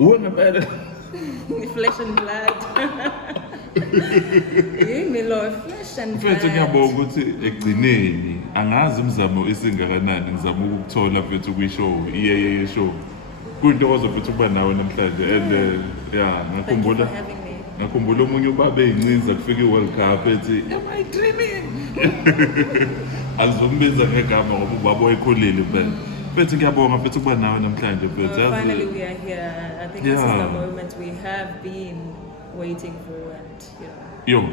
Ngempela. Flesh and blood. Yimi lo flesh and blood. Mfethu ngiyabonga ukuthi ekugcineni angazi imizamo esingakanani ngizama ukuthola mfethu kwishow iye show. Kuyintokozo mfethu ukuba nawe namhlanje and ngakhumbula ngakhumbula umunye ubaba eyincinza kufika iWorld Cup ethi am I dreaming? Azombenza ngegama ngoba ubaba oyikhulile phela. Mfethu ngiyabonga mfethu ukuba nawe namhlanje mfethu. Finally we are here. I think this is the moment we have been waiting for and Yo,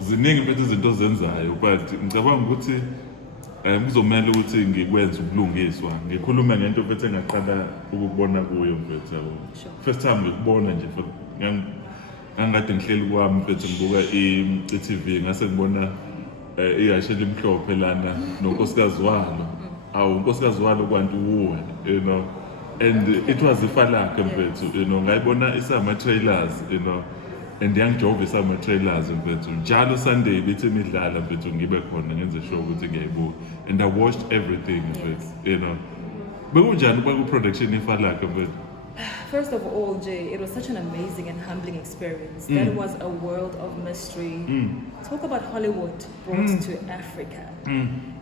ziningi mfethu izinto zenzayo but ngicabanga ukuthi kuzomela ukuthi ngikwenze ubulungiswa. Ngikhuluma ngento mfethu engaqala ukubona kuyo mfethu yabo. First time ngikubona nje ngangade ngihleli kwami mfethu ngibuka i-TV ngase ngibona ihashe limhlophe lana nonkosikazi walo. Unkosikazi walo kwanti uwe and it was ifalakhe mfethu ngayibona isama trailers and yangijova isama trailers mfethu njalo Sunday bithi imidlala mfethu ngibe khona ngenze show ukuthi ngiyayibuka and I watched everything mfethu bekunjani kwa production ifalakhe mfethu? First of all, Jay, it was such an amazing and humbling experience. That was a world of mystery. Talk about Hollywood brought to Africa.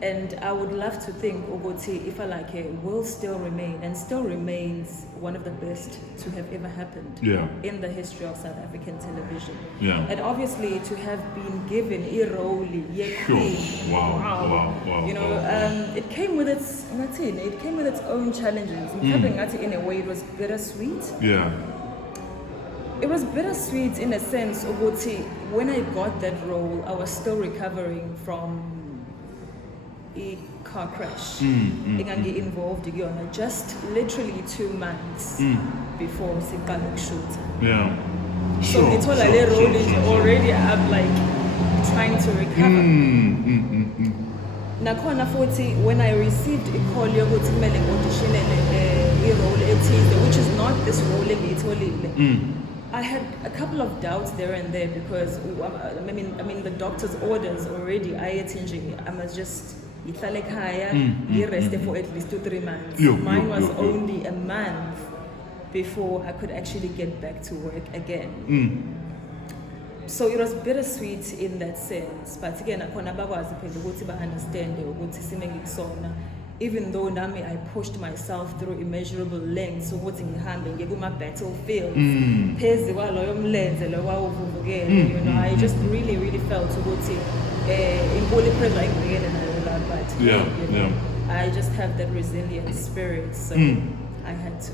And I would love to think Ogoti Ifalake will still remain and still remains one of the best to have ever happened in the history of South African television. And obviously to have been given Iroli, Queen. Wow. It came with its own challenges. In a way it was bittersweet. It was bittersweet in a sense, Ogoti, when I got that role, I was still recovering from a car crash. Involved just literally 2 months before Sikaluk shoot. So it's all already I'm like trying to recover. Nakhona futhi when I received a call yokuthi kumele audition role ethize, which is not this role engiyitholile. I had a couple of doubts there and there because I mean the doctor's orders already I must just ihlale ekhaya rest for at least 2-3 months. Mine was only a month before I could actually get back to work again. So it was bittersweet in that sense, but again akhona bakwazi phela ukuthi ba-understand ukuthi sime ngikusona, even though nami I pushed myself through immeasurable lengths ukuthi ngihambe ngiye kuma-battlefield phezi kwaloyo mlenze lo wawuvuvukele. I just really felt ukuthi inkulu pressure engibhekene nayo la, but I just have that resilient spirit, so I had to.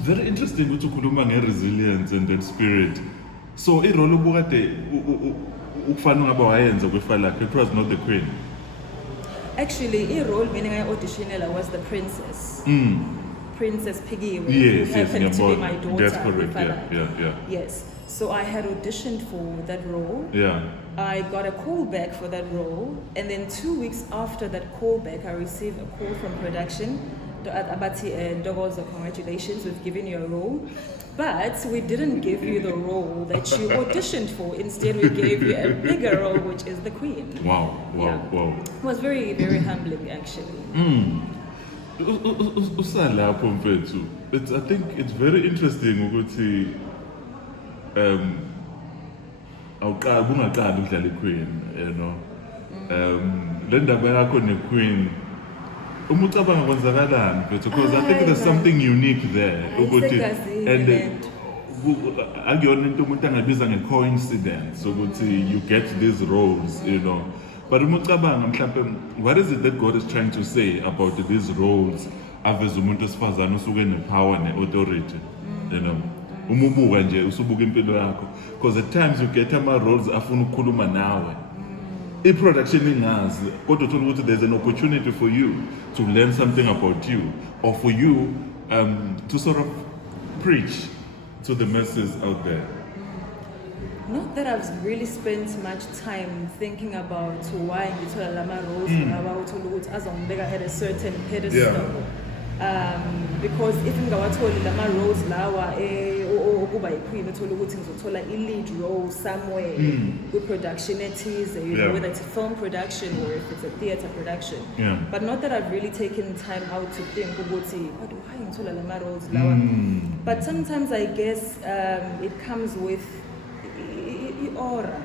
Very interesting ukuthi ukhuluma nge-resilience and that spirit. So irole ubukade ukufana ngaba wayenza kwifalakhe, it was not the Queen. Actually, i-role meaning I auditioned was the Princess. Princess Piggy, who happened to be my daughter. That's correct, Yes. So I had auditioned for that role. I got a call back for that role, and then 2 weeks after that call back, I received a call from production. Abati Ndogozo, congratulations, we've given you a role, but we didn't give you the role that you auditioned for. Instead, we gave you a bigger role, which is the Queen. Wow. It was very humbling, actually. Usalapho mfethu. I think it's very interesting ukuthi awuqala ungaqala udlala iQueen, le ndaba yakho neQueen umucabanga kwenzakalani mfethu, because I think there's something unique there ukuthi and akuyona into umuntu angabiza nge-coincidence ukuthi you get these roles, but umucabanga mhlawumbe what is it that God is trying to say about these roles aveza umuntu esifazane usuke ne-power ne-authority, umubuka nje usubuka impilo yakho, because at times you get ama-roles afuna ukukhuluma nawe i-production ingazi kodwa uthola ukuthi there's an opportunity for you to learn something about you or for you to sort of preach to the masses out there. Not that I've really spent much time thinking about why ngithola lama roles ngaba uthola ukuthi azongibeka at a certain pedestal. Because if ngingawatholi lama roles lawa okuba yiqueen uthola ukuthi ngizothola i-lead role somewhere kwi-production ethize, you know, whether it's a film production or if it's a theatre production. But not that I've really taken time out to think ukuthi but why ngithola lama roles lawa. But sometimes I guess it comes with aura.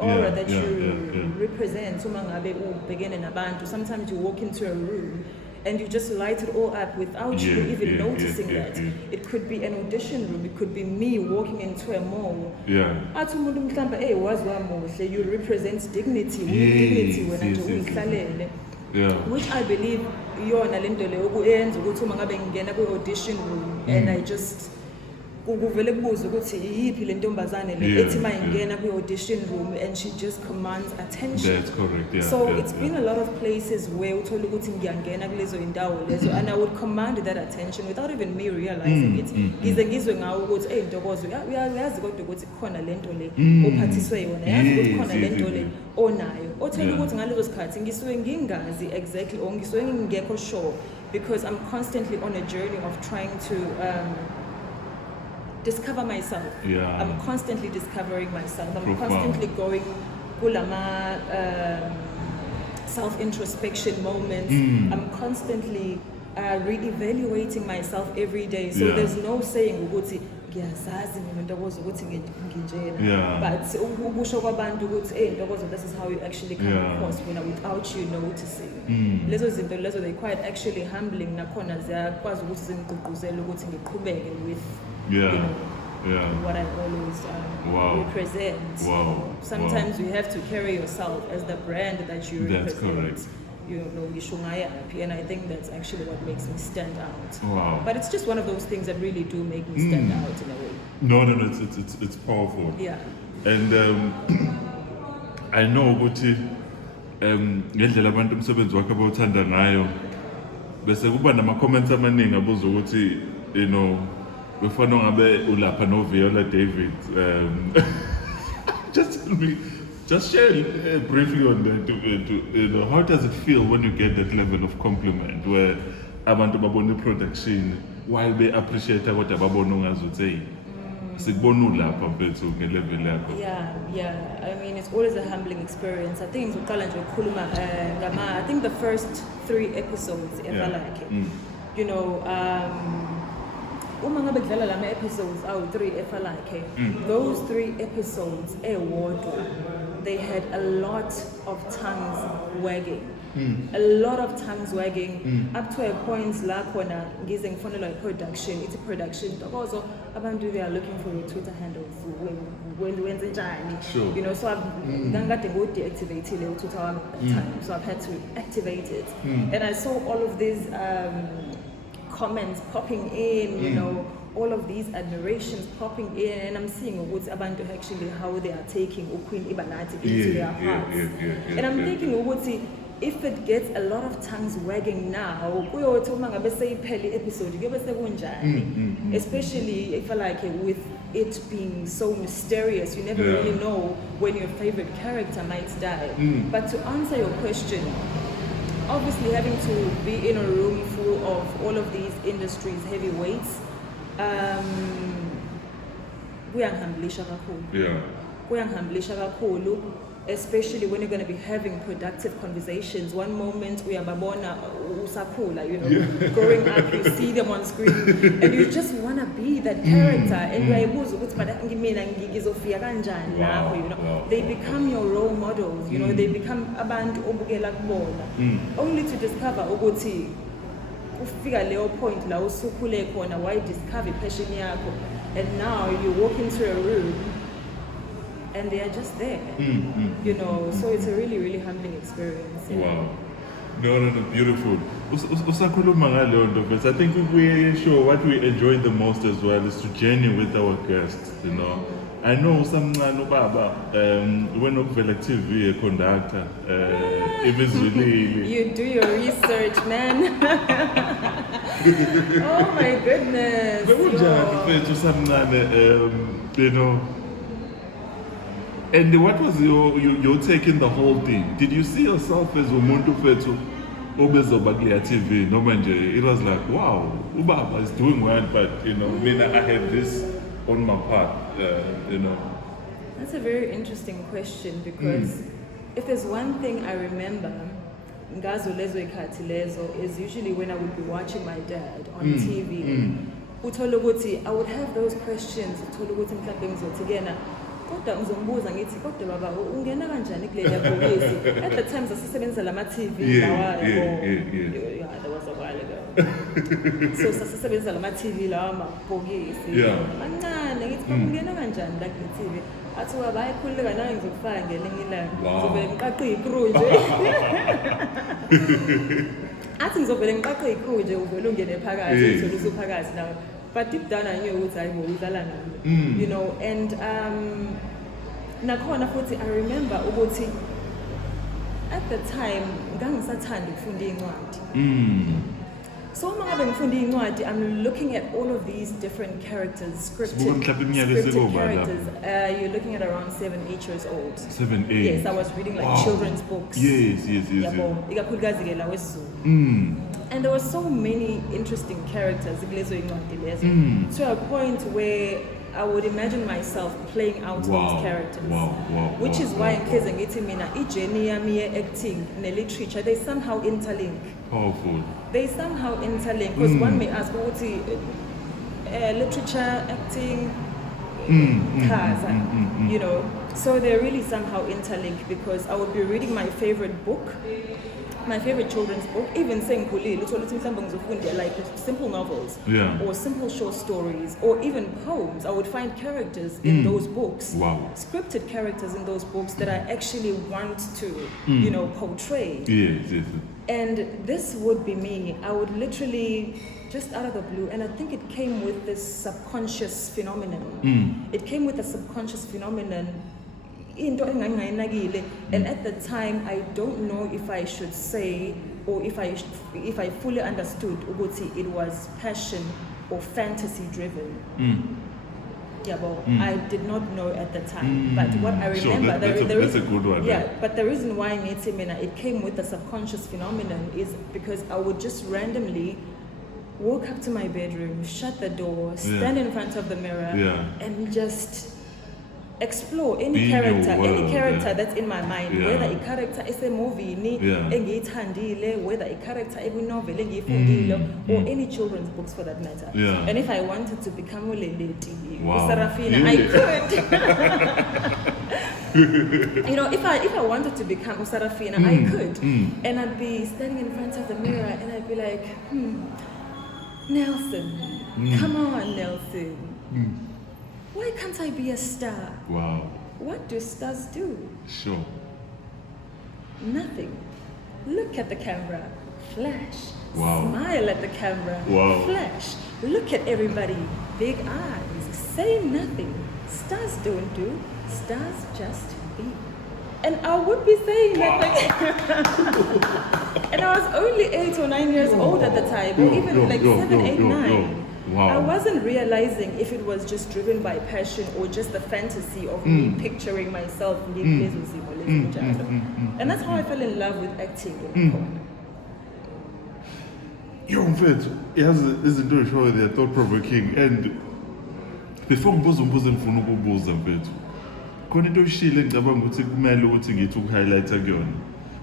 Aura that you represent. Uma ngabe ubhekene nabantu, sometimes you walk into a room and you just light it all up without you even noticing that. It could be an audition room, it could be me walking into a mall. Athi umuntu mhlawumbe wazi wamuhle, you represent dignity, dignity wena nje uyihlalele. Which I believe iyona lento leyo ukuyenza ukuthi uma ngabe ngingena kwi-audition room and I just kuvele kubuza ukuthi iyiphi le ntombazane le ethi mayingena kwi-audition room and she just commands attention. That's correct. So it's been a lot of places where uthola ukuthi ngiyangena kulezo indawo lezo and I would command that attention without even me realizing it. Ngize ngizwe ngawo ukuthi Ntokozo uyazi kodwa ukuthi kukhona lento le ophathiswe yona, yazi ukuthi kukhona lento le onayo. Othola ukuthi ngalezo sikhathi ngisuke ngingazi exactly or ngisuke ngingekho sure because I'm constantly on a journey of trying to discover myself. I'm constantly discovering myself. I'm constantly going kulama self-introspection moments. I'm constantly re-evaluating myself every day. So there's no saying ukuthi ngiyazazi mina Ntokozo ukuthi nginjena. But ukusho kwabantu ukuthi Ntokozo, this is how you actually come across without you noticing. Lezo zinto lezo they quite actually humbling nakhona ziyakwazi ukuthi zingigqugquzele ukuthi ngiqhubeke with what I always represent. Sometimes you have to carry yourself as the brand that you represent. That's correct. You know, and I think that's actually what makes me stand out. But it's just one of those things that really do make me stand out in a way. No, it's powerful. And I know ukuthi ngendlela abantu umsebenzi wakhe abawuthanda ngayo bese kuba nama-comments amaningi abuza ukuthi you know befana ngabe ulapha no Viola David. Just share briefly on that. You know, how does it feel when you get that level of compliment where abantu babona production while they appreciate what ababona ungazuthi sikubona ulapha mfethu ngelevel yakho? I mean it's always a humbling experience. I think ngizoqala nje ukukhuluma ngama I think the first 3 episodes like you know uma ngabe kudlala lama episodes awu-3 like those 3 episodes ewodwa they had a lot of tongues wagging. A lot of tongues wagging up to a point la khona ngize ngifonelwa i-production, it's a production Ntokozo abantu they are looking for your Twitter handles wenze njani, you know, so ngangade ngo-deactivate le Twitter wami at that time, so I've had to activate it and I saw all of these comments popping in, you know, all of these admirations popping in, and I'm seeing ukuthi abantu actually how they are taking uQueen Ibanati into their hearts. And I'm thinking ukuthi if it gets a lot of tongues wagging now, kuyothi uma ngabe seyiphele episode kuyobe sekunjani, especially if with it being so mysterious, you never really know when your favorite character might die. But to answer your question, obviously having to be in a room full of all of these industries heavyweights kuyangihamblisha kakhulu, especially when you're going to be having productive conversations. One moment uyababona usakhula, you know, growing up, you see them on screen and you just want to be that character and uyayibuza ukuthi but mina ngizofika kanjani lapho, you know. They become your role models, you know, they become abantu obukela kubona, only to discover ukuthi ufika leyo point la usukhule khona why discover passion yakho and now you walk into a room and they are just there, you know, so it's a really, really humbling experience. No, beautiful. Usakhuluma ngaleyo nto, but I think we show what we enjoy the most as well is to journey with our guests, you know. I know usamncane ubaba when ukuvela TV a conductor ibizwilile. You do your research, man. Oh my goodness. Bekunjani mfethu usamncane you know. And what was your take in the whole thing? Did you see yourself as umuntu fethu obezoba kule TV noma nje it was like wow ubaba is doing well but you know mina I have this on my part you know. That's a very interesting question because if there's one thing I remember ngazo lezo ikhathi lezo is usually when I would be watching my dad on TV uthola ukuthi I would have those questions uthola ukuthi mhlawumbe ngizothi kena kodwa ngizombuza ngithi kodwa baba ungena kanjani kuleli bhokisi at the times asisebenza lama TV lawa yeah there was a while ago so sasisebenza lama TV lawa mabhokisi mancane ngithi ungena kanjani la TV athi baba ayikhuleka nawe ngizokufaka ngelinye ilanga ngizovele ngiqaqe ikru nje athi ngizovele ngiqaqe ikru nje uvele ungene phakathi uthola usuphakathi nawe. But deep down I knew ukuthi hayibo udlala nami you know and nakhona futhi I remember ukuthi at the time ngangisathanda ukufunda incwadi so uma ngabe ngifunda incwadi I'm looking at all of these different characters scripted characters you're looking at around 7-8 years old 7-8 yes I was reading like children's books yes ikakhulukazi ke la wesiZulu and there were so many interesting characters kulezo incwadi lezo to a point where I would imagine myself playing out those characters which is why ngihleze ngithi mina ijourney yami ye-acting ne-literature they somehow interlink powerful they somehow interlink because one may ask ukuthi literature acting you know so they're really somehow interlinked because I would be reading my favorite book my favorite children's book even sengikhulile uthola ukuthi mhlawumbe ngizofunda like simple novels or simple short stories or even poems I would find characters in those books scripted characters in those books that I actually want to you know portray yes and this would be me I would literally just out of the blue and I think it came with this subconscious phenomenon it came with a subconscious phenomenon into engangayinakile and at the time I don't know if I should say or if I fully understood ukuthi it was passion or fantasy driven I did not know at the time but what I remember that's a good one but the reason why ngithi mina it came with a subconscious phenomenon is because I would just randomly walk up to my bedroom shut the door stand in front of the mirror and just explore any character that's in my mind whether a character is a movie engiyithandile whether a character every novel engiyifundile or any children's books for that matter and if I wanted to become uLeleti uSarafina I could you know if I wanted to become uSarafina I could and I'd be standing in front of the mirror and I'd be like Nelson come on Nelson why can't I be a star? Wow. What do stars do? Sure. Nothing. Look at the camera. Flash. Wow. Smile at the camera. Wow. Flash. Look at everybody. Big eyes. Say nothing. Stars don't do. Stars just be. And I would be saying that like and I was only 8 or 9 years old at the time. Or even like 7, 8, 9. Wow. I wasn't realizing if it was just driven by passion or just the fantasy of me picturing myself and that's how I fell in love with acting. Yo, mfethu, yazi izinto eshoyo they are thought provoking and before ngibuza ngifuna ukubuza mfethu. Khona into oshile ngicabanga ukuthi kumele ukuthi ngithi ukuhighlighta kuyona.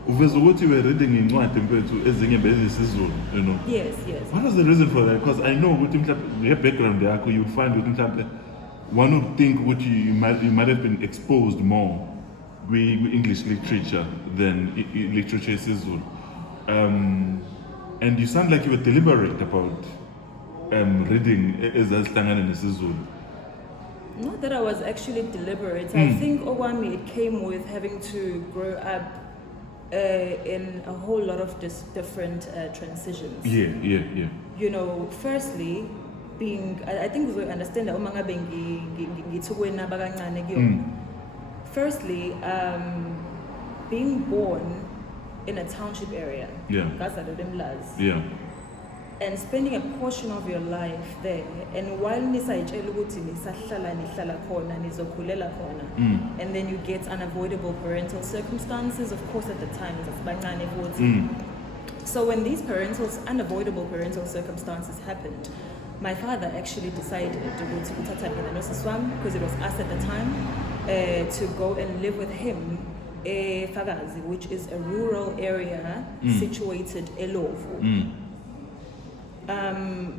Uveza ukuthi we reading incwadi mfethu ezinye bezisizulu you know. Yes. What was the reason for that? Because I know ukuthi mhlawumbe nge background yakho you find ukuthi mhlawumbe one would think ukuthi you might have been exposed more with English literature than literature isizulu. And you sound like you were deliberate about reading ezazihlangana nesizulu. Not that I was actually deliberate. I think okwami it came with having to grow up in a whole lot of different transitions. Yeah. You know, firstly, being, I think we understand that uma ngabe ngithukwena bakancane kuyona. Firstly, being born in a township area. Yeah. And spending a portion of your life there, and while nisayitshela ukuthi nisahlala nihlala khona nizokhulela khona, and then you get unavoidable parental circumstances, of course at the time sasibancane futhi So when these unavoidable parental circumstances happened, my father actually decided to go to uthatha mina nosisi wami, because it was us at the time, to go and live with him Fagazi, which is a rural area situated Elovu.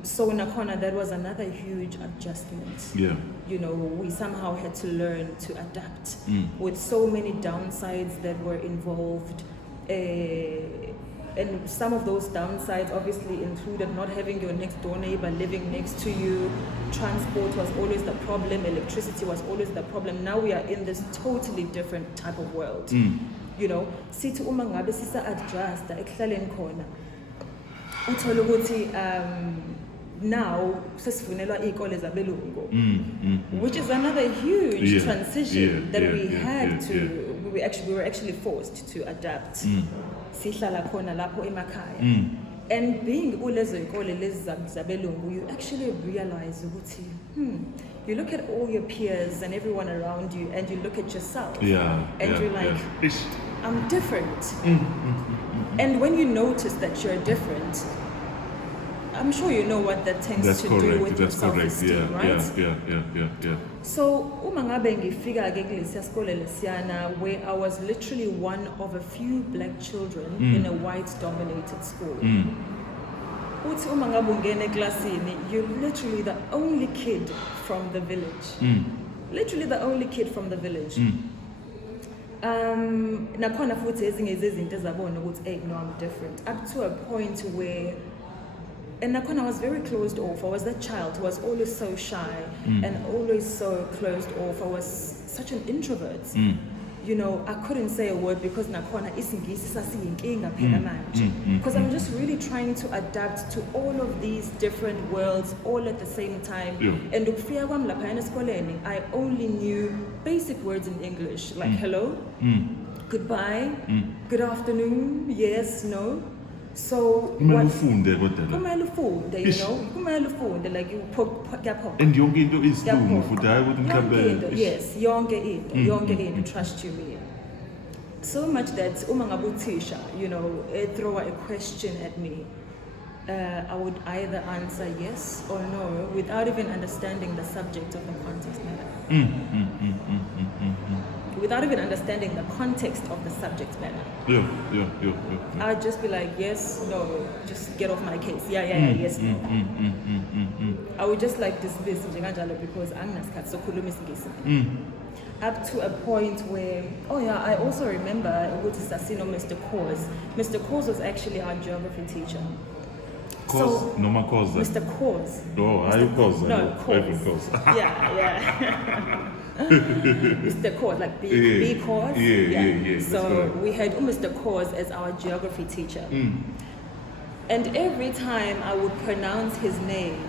So Nakona, that was another huge adjustment. Yeah. You know, we somehow had to learn to adapt with so many downsides that were involved. And some of those downsides obviously included not having your next door neighbor living next to you. Transport was always the problem. Electricity was always the problem. Now we are in this totally different type of world. You know, sithi uma ngabe sisa adjust ekuhlaleni khona. Uthola ukuthi now sesifunelwa ikole zabelungu, which is another huge transition that we had to. We were actually forced to adapt. Sihlala khona lapho emakhaya. And being kulezo ikole lezi zabelungu, you actually realize ukuthi you look at all your peers and everyone around you, and you look at yourself, and you're like, I'm different. And when you notice that you're different, I'm sure you know what that tends to do with your self-esteem, right? Yeah. So, uma ngabe ngifika ke kulesiya skole lesiyana, where I was literally one of a few black children in a white-dominated school. Uthi uma ngabe ungena eklasini, you're literally the only kid from the village. Literally the only kid from the village. Nakhona futhi ezinye izinto ezabona ukuthi hey, no, I'm different. Up to a point where, and Nakhona, I was very closed off. I was that child who was always so shy and always so closed off. I was such an introvert. You know, I couldn't say a word because Nakhona isingisi sasiyinkinga phela manje. Because I'm just really trying to adapt to all of these different worlds all at the same time. And ukufika kwami lapha esikoleni, I only knew basic words in English, like hello, goodbye, good afternoon, yes, no. So kumele ufunde kodwa you know, kumele ufunde, like you kuyaphoqa. And yonke into isilungu futhi hayi ukuthi mhlambe yes, yonke into, trust you me. So much that uma ngabe uthisha, you know, throw a question at me, I would either answer yes or no without even understanding the subject of the context matter. Without even understanding the context of the subject matter. Yeah. I'd just be like, yes, no, just get off my case. Yes, no. I would just like dismiss because anginasikhathi sokhuluma isingisi. Up to a point where, I also remember ukuthi sasino Mr. Kors. Mr. Kors was actually our geography teacher. Kors, Noma Kors. Mr. Kors. Oh, are you Kors? No, Kors. Yeah. Mr. Kors, like B Kors. Yeah. So we had Mr. Kors as our geography teacher. And every time I would pronounce his name,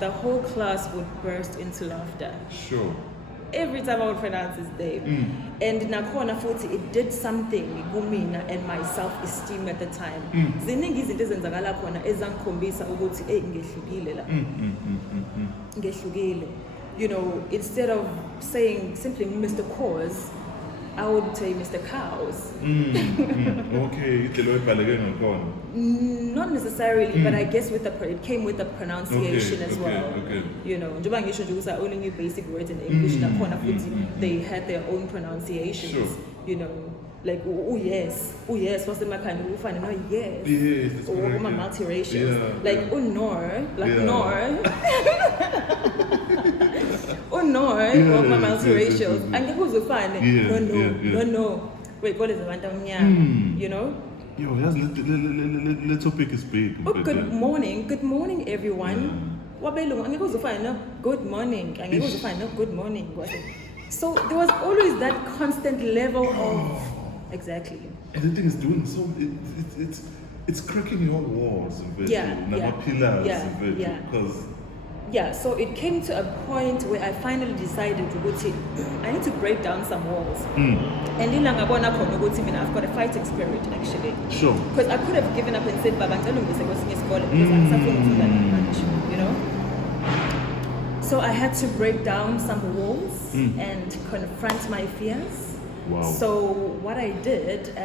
the whole class would burst into laughter. Sure. Every time I would pronounce his name. And nakhona futhi, it did something kumina and my self-esteem at the time. Ziningi izinto ezenzakala khona ezangikhombisa ukuthi ngehlukile la. Ngehlukile. You know, instead of saying simply Mr. Kors, I would say Mr. Cows. Okay, not necessarily, but I guess it came with the pronunciation as well. Okay. You know, I only knew basic words in English. They had their own pronunciations. Sure. You know, like yes, what's the makan? No, yes. Yes, or multiracial. Like nor. Or multiracial. And it was fun. No. Wait, what is the you know? Yo, let's topic is big. Oh, good morning, everyone. Good morning. Good morning. So there was always that constant level of exactly. And the thing is doing so it's cracking your walls pillars because so it came to a point where I finally decided to go to I need to break down some walls. And I've got a fighting spirit actually. Sure. Because I could have given up and said, Baba, because I'm suffering from that much, you know? So I had to break down some walls and confront my fears. Wow. So what I did,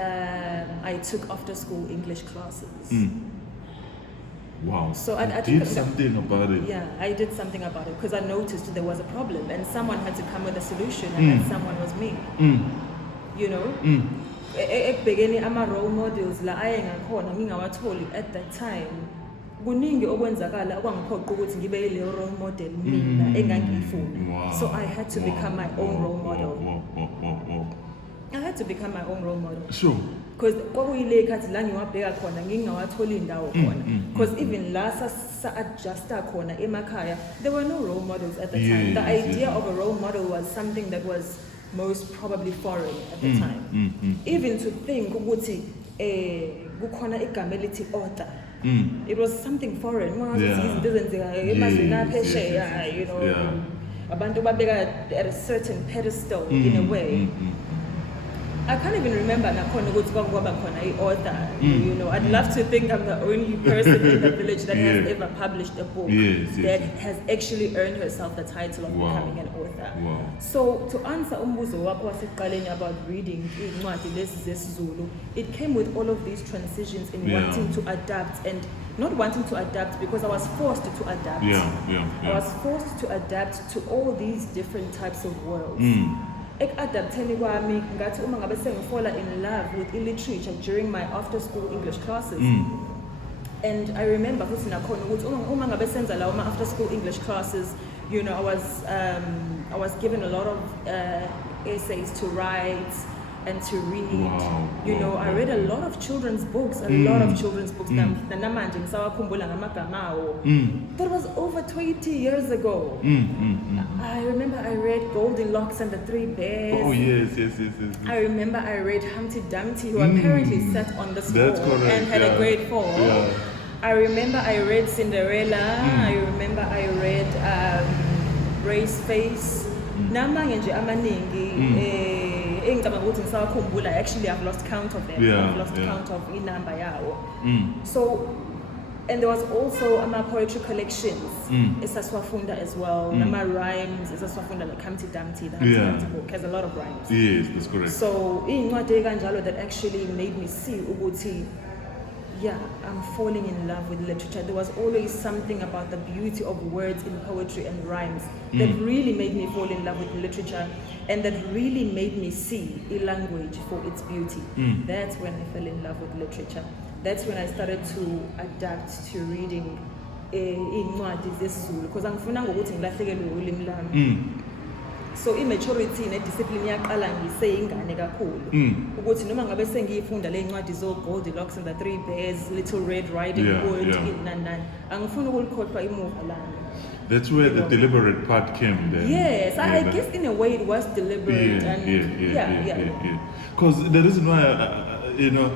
I took after school English classes. Wow. So I You think did something about it. Yeah, I did something about it because I noticed there was a problem and someone had to come with a solution, and that someone was me. You know? Ekubhekeni ama-role models la ayengakhona ngingawatholi at that time, kuningi okwenzakala okwangiphoqa ukuthi ngibe yile role model mina engangiyifuna. Wow. So I had to become my own role model. Wow. I had to become my own role model. Sure. Because kwakuyile khathi la ngiwabheka khona ngingawatholi indawo khona. Because even la sa-adjusta khona emakhaya, there were no role models at the time. The idea of a role model was something that was most probably foreign at the time. Even to think ukuthi kukhona igama elithi author. It was something foreign. Izinto ezenzeka emazweni aphesheya, you know. Abantu babeka at a certain pedestal in a way. I can't even remember nakhona ukuthi kwaba khona i-author. You know, I'd love to think I'm the only person in the village that has ever published a book that has actually earned herself the title of becoming an author. Wow. So to answer umbuzo wakho wasekuqaleni about reading incwadi lezi zesiZulu, it came with all of these transitions in wanting to adapt and not wanting to adapt because I was forced to adapt. I was forced to adapt to all these different types of worlds. Ek-adapteni kwami ngathi uma ngabe sengifola in love with literature during my after school English classes. And I remember futhi nakhona ukuthi uma ngabe senza lawo ma after school English classes, you know, I was given a lot of essays to write and to read. You know, I read a lot of children's books, namanje ngisawakhumbula ngamagama awo. That was over 20 years ago. I remember I read Goldilocks and the Three Bears. Oh yes. I remember I read Humpty Dumpty, who apparently sat on the wall and had a great fall. I remember I read Cinderella. I remember I read Race Face. Namanye nje amaningi. Actually, I've lost count of them. I've lost count of inamba yawo. So, and there was also poetry collections. Esaswafunda as well. Nama rhymes. Esaswafunda like Humpty Dumpty. The Humpty Dumpty book has a lot of rhymes. Yes, that's correct. So, incwadi kanjalo that actually made me see ukuthi, I'm falling in love with literature. There was always something about the beauty of words in poetry and rhymes that really made me fall in love with literature, and that really made me see a language for its beauty. That's when I fell in love with literature. That's when I started to adapt to reading incwadi zesiZulu, because angifuna ukuthi ngilahlekelwe ulimi lami. So immaturity nediscipline yaqala ngiseyingane kakhulu ukuthi noma ngabe sengiyifunda le incwadi zo Goldilocks and the Three Bears, Little Red Riding Hood, nani angifuna ukulikhohlwa imuva lami. That's where the deliberate part came then. Yes, I guess in a way it was deliberate. Because the reason why you know,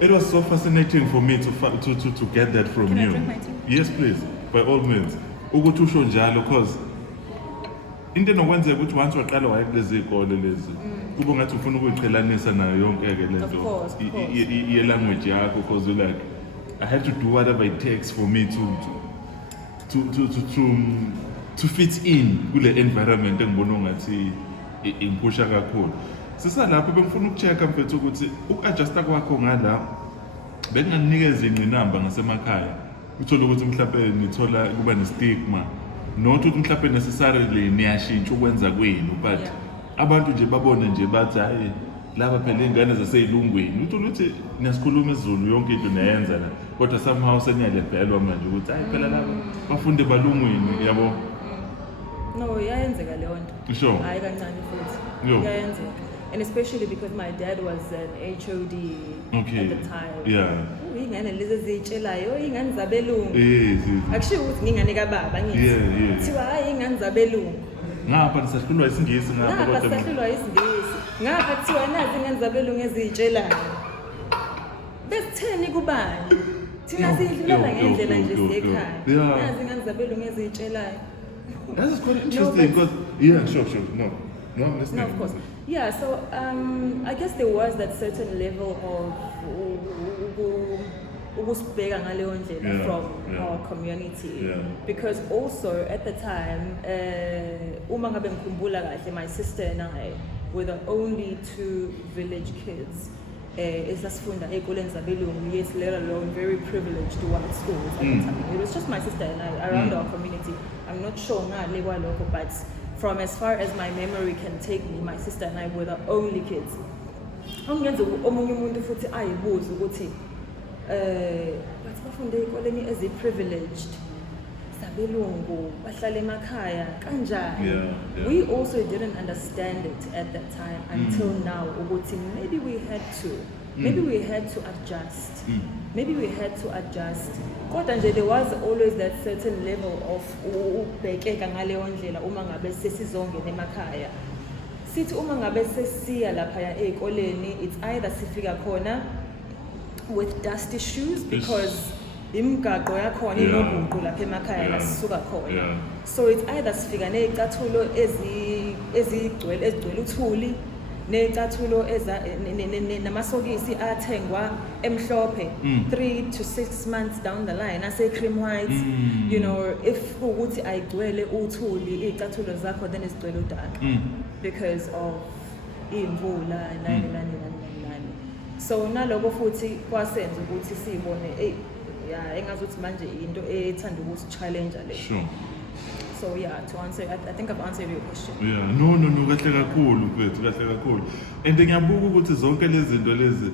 it was so fascinating for me to get that from Can you. I drink my tea? Yes, please, by all means. Ukuthi usho njalo because into enokwenzeka ukuthi once waqala wayekulezi ikole lezi kube ngathi ufuna ukuyiqhelanisa nayo yonke ke lento language yakho, because you're like, I have to do whatever it takes for me to fit in kule environment engibona ngathi impusha kakhulu. Sisalapho bengifuna ukuchecka mfethu ukuthi uku-adjusta kwakho ngala benginganikeza ingqinamba ngasemakhaya uthola ukuthi mhlawumbe nithola kuba ne-stigma, not ukuthi mhlawumbe necessarily niyashintsha ukwenza kwenu, but abantu nje babone nje bathi hayi laba phela ingane zaseyilungweni, uthola ukuthi niyasikhuluma isiZulu yonke into nayenza la, kodwa somehow seniyalebhelwa manje ukuthi hayi phela laba bafunde balungwini, yabo. No, yayenzeka leyo nto. Sure. Hayi kancane futhi. Yayenzeka. And especially because my dad was an HOD at the time. Ingane lezi ezitshelayo ingane zabelungu. Akushiwo ukuthi ngingane kababa ngithi. Kuthiwa hayi ingane zabelungu. Ngapha nisahlulwa isingisi ngapha kodwa. Ngapha sisahlulwa isingisi. Ngapha kuthiwa nazi ingane zabelungu ezitshelayo. Besitheni kubani? Thina sidlula ngendlela nje sekhaya. Nazi ingane zabelungu ezitshelayo. That is quite interesting because sure. No, I'm listening. No, of course. Yeah, so I guess there was that certain level of ukusibheka ngaleyo ndlela from our community. Because also at the time, uma ngabe ngikhumbula kahle, my sister and I, were the only 2 village kids. Esasifunda ey'koleni zabelungu, yet let alone very privileged white schools at the time. It was just my sister and I around our community. I'm not sure ngale kwalokho, but from as far as my memory can take me, my sister and I were the only kids. Ongenza omunye umuntu futhi ayibuza ukuthi bathi bafunde ey'koleni ezi-privileged zabelungu bahlala emakhaya kanjani. We also didn't understand it at that time until now ukuthi maybe we had to adjust. Maybe we had to adjust. Kodwa nje there was always that certain level of ukubhekeka ngaleyo ndlela uma ngabe sesizongena emakhaya. Sithi uma ngabe sesiya laphaya ey'koleni, it's either sifika khona with dusty shoes because imigaqo yakhona inobuqu lapha emakhaya la sisuka khona. So it's either sifika ney'cathulo ezigcwele uthuli, ney'cathulo namasokisi athengwa emhlophe 3 to 6 months down the line ase-cream white. You know, if ukuthi ayigcwele uthuli iy'cathulo zakho then izigcwele udaka because of imvula nani. So naloko futhi kwasenza ukuthi siyibone engazuthi manje into ethanda ukuthi challenge le. Sure. So yeah, to answer, I think I've answered your question. Yeah, no, kahle kakhulu mfethu, kahle kakhulu. And ngiyabuka ukuthi zonke lezi zinto lezi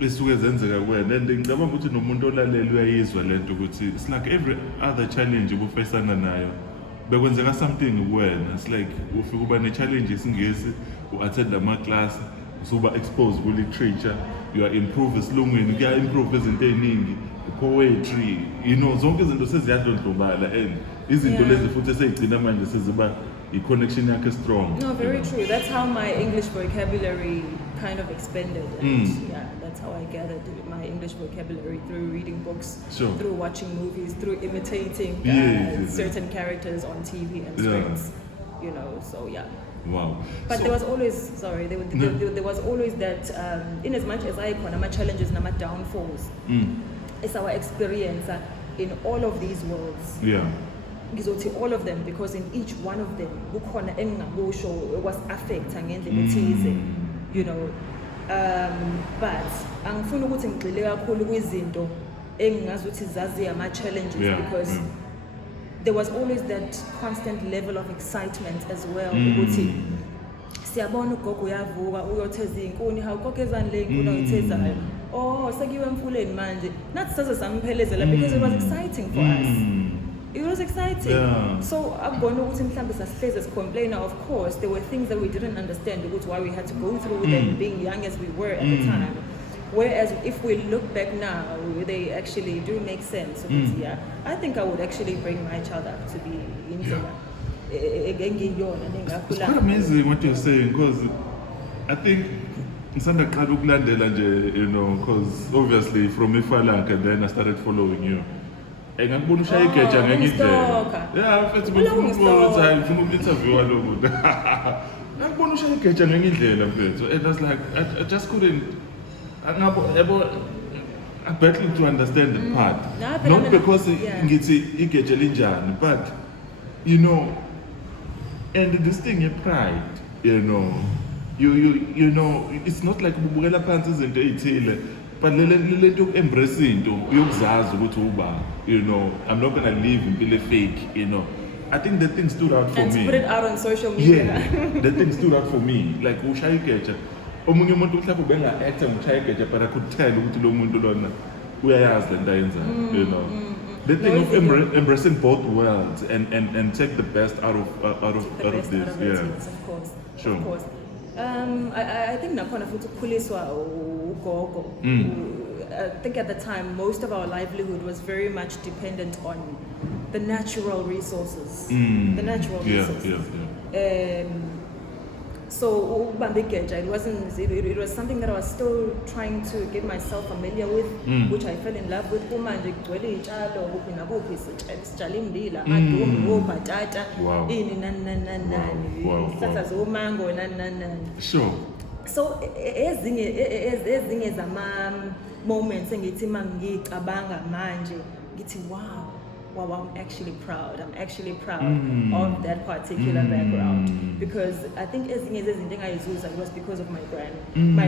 esuke zenzeka kuwena, and ngicabanga ukuthi nomuntu olalela uyayizwa lento ukuthi it's like every other challenge ubufesana nayo bekwenzeka something kuwena. It's like ufika uba ne-challenge isingesi, u-attend ama-class, usuba exposed ku-literature, you are improve esilungwini, kuya-improve ezinto ey'ningi, poetry, you know, zonke izinto seziyadlondlobala and izinto lezi futhi eseyigcina manje seziba i-connection yakhe strong. No, very true. That's how my English vocabulary kind of expanded. And yeah, that's how I gathered my English vocabulary through reading books, through watching movies, through imitating certain characters on TV and screens. You know, so yeah. Wow. But there was always, there was always that, in as much as I call my challenges and my downfalls, it's our experience in all of these worlds. Yeah. Ngizothi all of them, because in each one of them kukhona engingakusho was affecta ngendlela ethize, you know, but angifuni ukuthi ngigxile kakhulu kwizinto engingazuthi zazi ama challenges because there was always that constant level of excitement as well ukuthi siyabona ugogo uyavuka uyotheza inkuni, hawu kokezani le inkuni oyithezayo, oh sekuyiwe emfuleni manje, nathi saze samphelezela because it was exciting for us. It was exciting. Yeah. So akubona ukuthi mhlambe sasihleze sicomplaina. Of course there were things that we didn't understand ukuthi why we had to go through them being young as we were at the time. Whereas if we look back now, they actually do make sense. Yeah, I think I would actually bring my child up to be in It's quite amazing what you're saying, because I think ngisandaqala ukulandela nje, you know, because obviously from Ifalak and then I started following you. Ngakubona ushaya igeja ngenye indlela. Yeah, mfethu ngifuna uku-interview lokho. Ngakubona ushaya igeja ngenye indlela mfethu, and I was like I just couldn't I battled to understand the part. Not because ngithi igeja linjani, but you know, and this thing of pride, you know, you know, it's not like ubukela phansi izinto ezithile, but lento yoku-embrace into yokuzazi ukuthi uba, you know, I'm not gonna live impilo fake, you know. I think that thing stood out for me. And to put it out on social media. Yeah, that thing stood out for me. Like ushaya igeja, omunye umuntu mhlawumbe ubenga-acta ngishaya igeja, but I could tell ukuthi lo muntu lona uyayazi lento ayenzayo, you know. The thing of embracing both worlds and take the best out of this. Yes, of course. Sure. Of course. I think nakhona futhi ukukhuliswa ugogo. I think at the time most of our livelihood was very much dependent on the natural resources. The natural resources. So it was something that I was still trying to get myself familiar with, which I fell in love with. Kumanje kugcwele iy'tshalo kuphi nakuphi sitshala immbila, amadumbe, obhatata, ini nani, izihlahla zomango nani. Sure. So ezinye zama moments engithi mangicabanga manje ngithi wow, wow, I'm actually proud of that particular background, because I think as it was because of my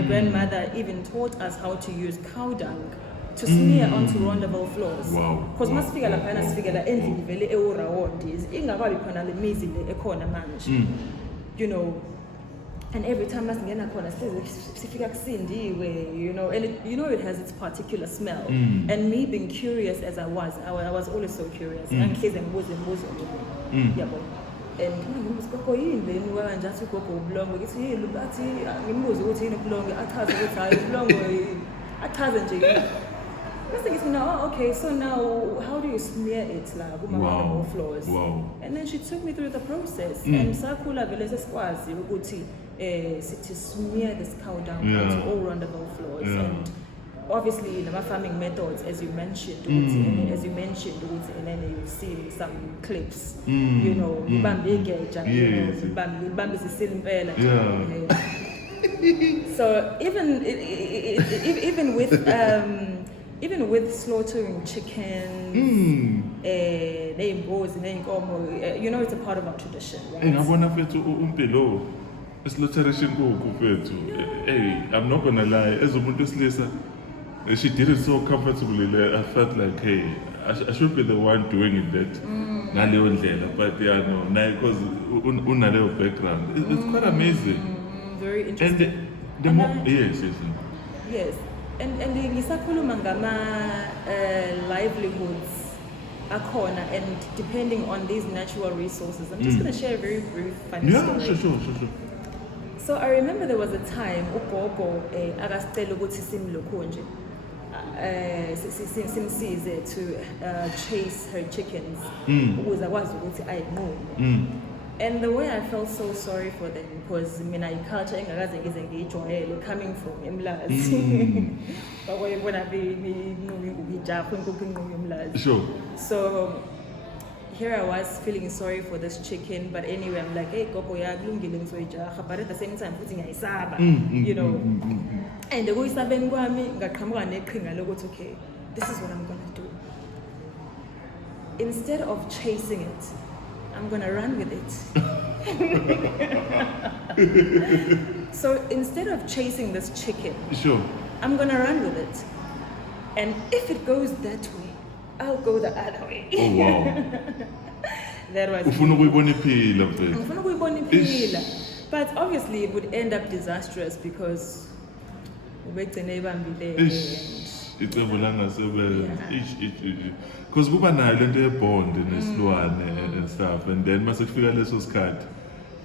grandmother even taught us how to use cow dung to smear onto Rondaville floors. Wow. Because masifika laphana sifika la endlini vele eurawondi ingakabi khona le mizi le ekhona manje. You know, and every time masingena khona sifika kusindiwe, you know, and it has its particular smell. And me being curious as I was always so curious. Angihlezi ngibuza imibuzo yabo. And ngimbuza gogo yini leni kanjani ugogo ubulongo ngithi yini bathi ngimbuza ukuthi yini ubulongo achaze ukuthi hayi ubulongo achaze nje. First thing is okay, so now how do you smear it like on floors? Wow. And then she took me through the process. And sakula vele sesikwazi ukuthi sithi smear this cow dung onto all Rondaville floors. And obviously the farming methods, as you mentioned, and then you see some clips, you know, so even with slaughtering chickens, you know, it's a part of our tradition, right? Hey, I'm not gonna lie, as a Bundeslesa, she did it so comfortably. I felt like, hey, I should be the one doing it. But yeah, no, because unale background, it's quite amazing. Very interesting. And the more, yes. And ngisakhuluma ngama livelihoods akhona, and depending on these natural resources, I'm just going to share a very brief funny story. Yeah, sure. So I remember there was a time ugogo akasicela ukuthi simlokho nje simsize to chase her chickens ukuze akwazi ukuthi ayinqume. And the way I felt so sorry for them, because mina culture engakaze ngize ngiyijwayele coming from eMlazi. Bakwayibona binqumi ngijapho inkukhu inqumi eMlazi. Sure. So here I was feeling sorry for this chicken, but anyway I'm like, hey gogo yakulungile ngizoyijaha, but at the same time futhi ngiyayisaba, you know. And ekuyisabeni kwami ngaqhamuka neqhinga lokuthi okay, this is what I'm going to do. Instead of chasing it, I'm gonna run with it. So instead of chasing this chicken, sure, I'm gonna run with it. And if it goes that way, I'll go the other way. Oh wow. That was but obviously it would end up disastrous because it's a because kuba nayo lento yebond nesilwane and stuff, and then masifika leso sikhathi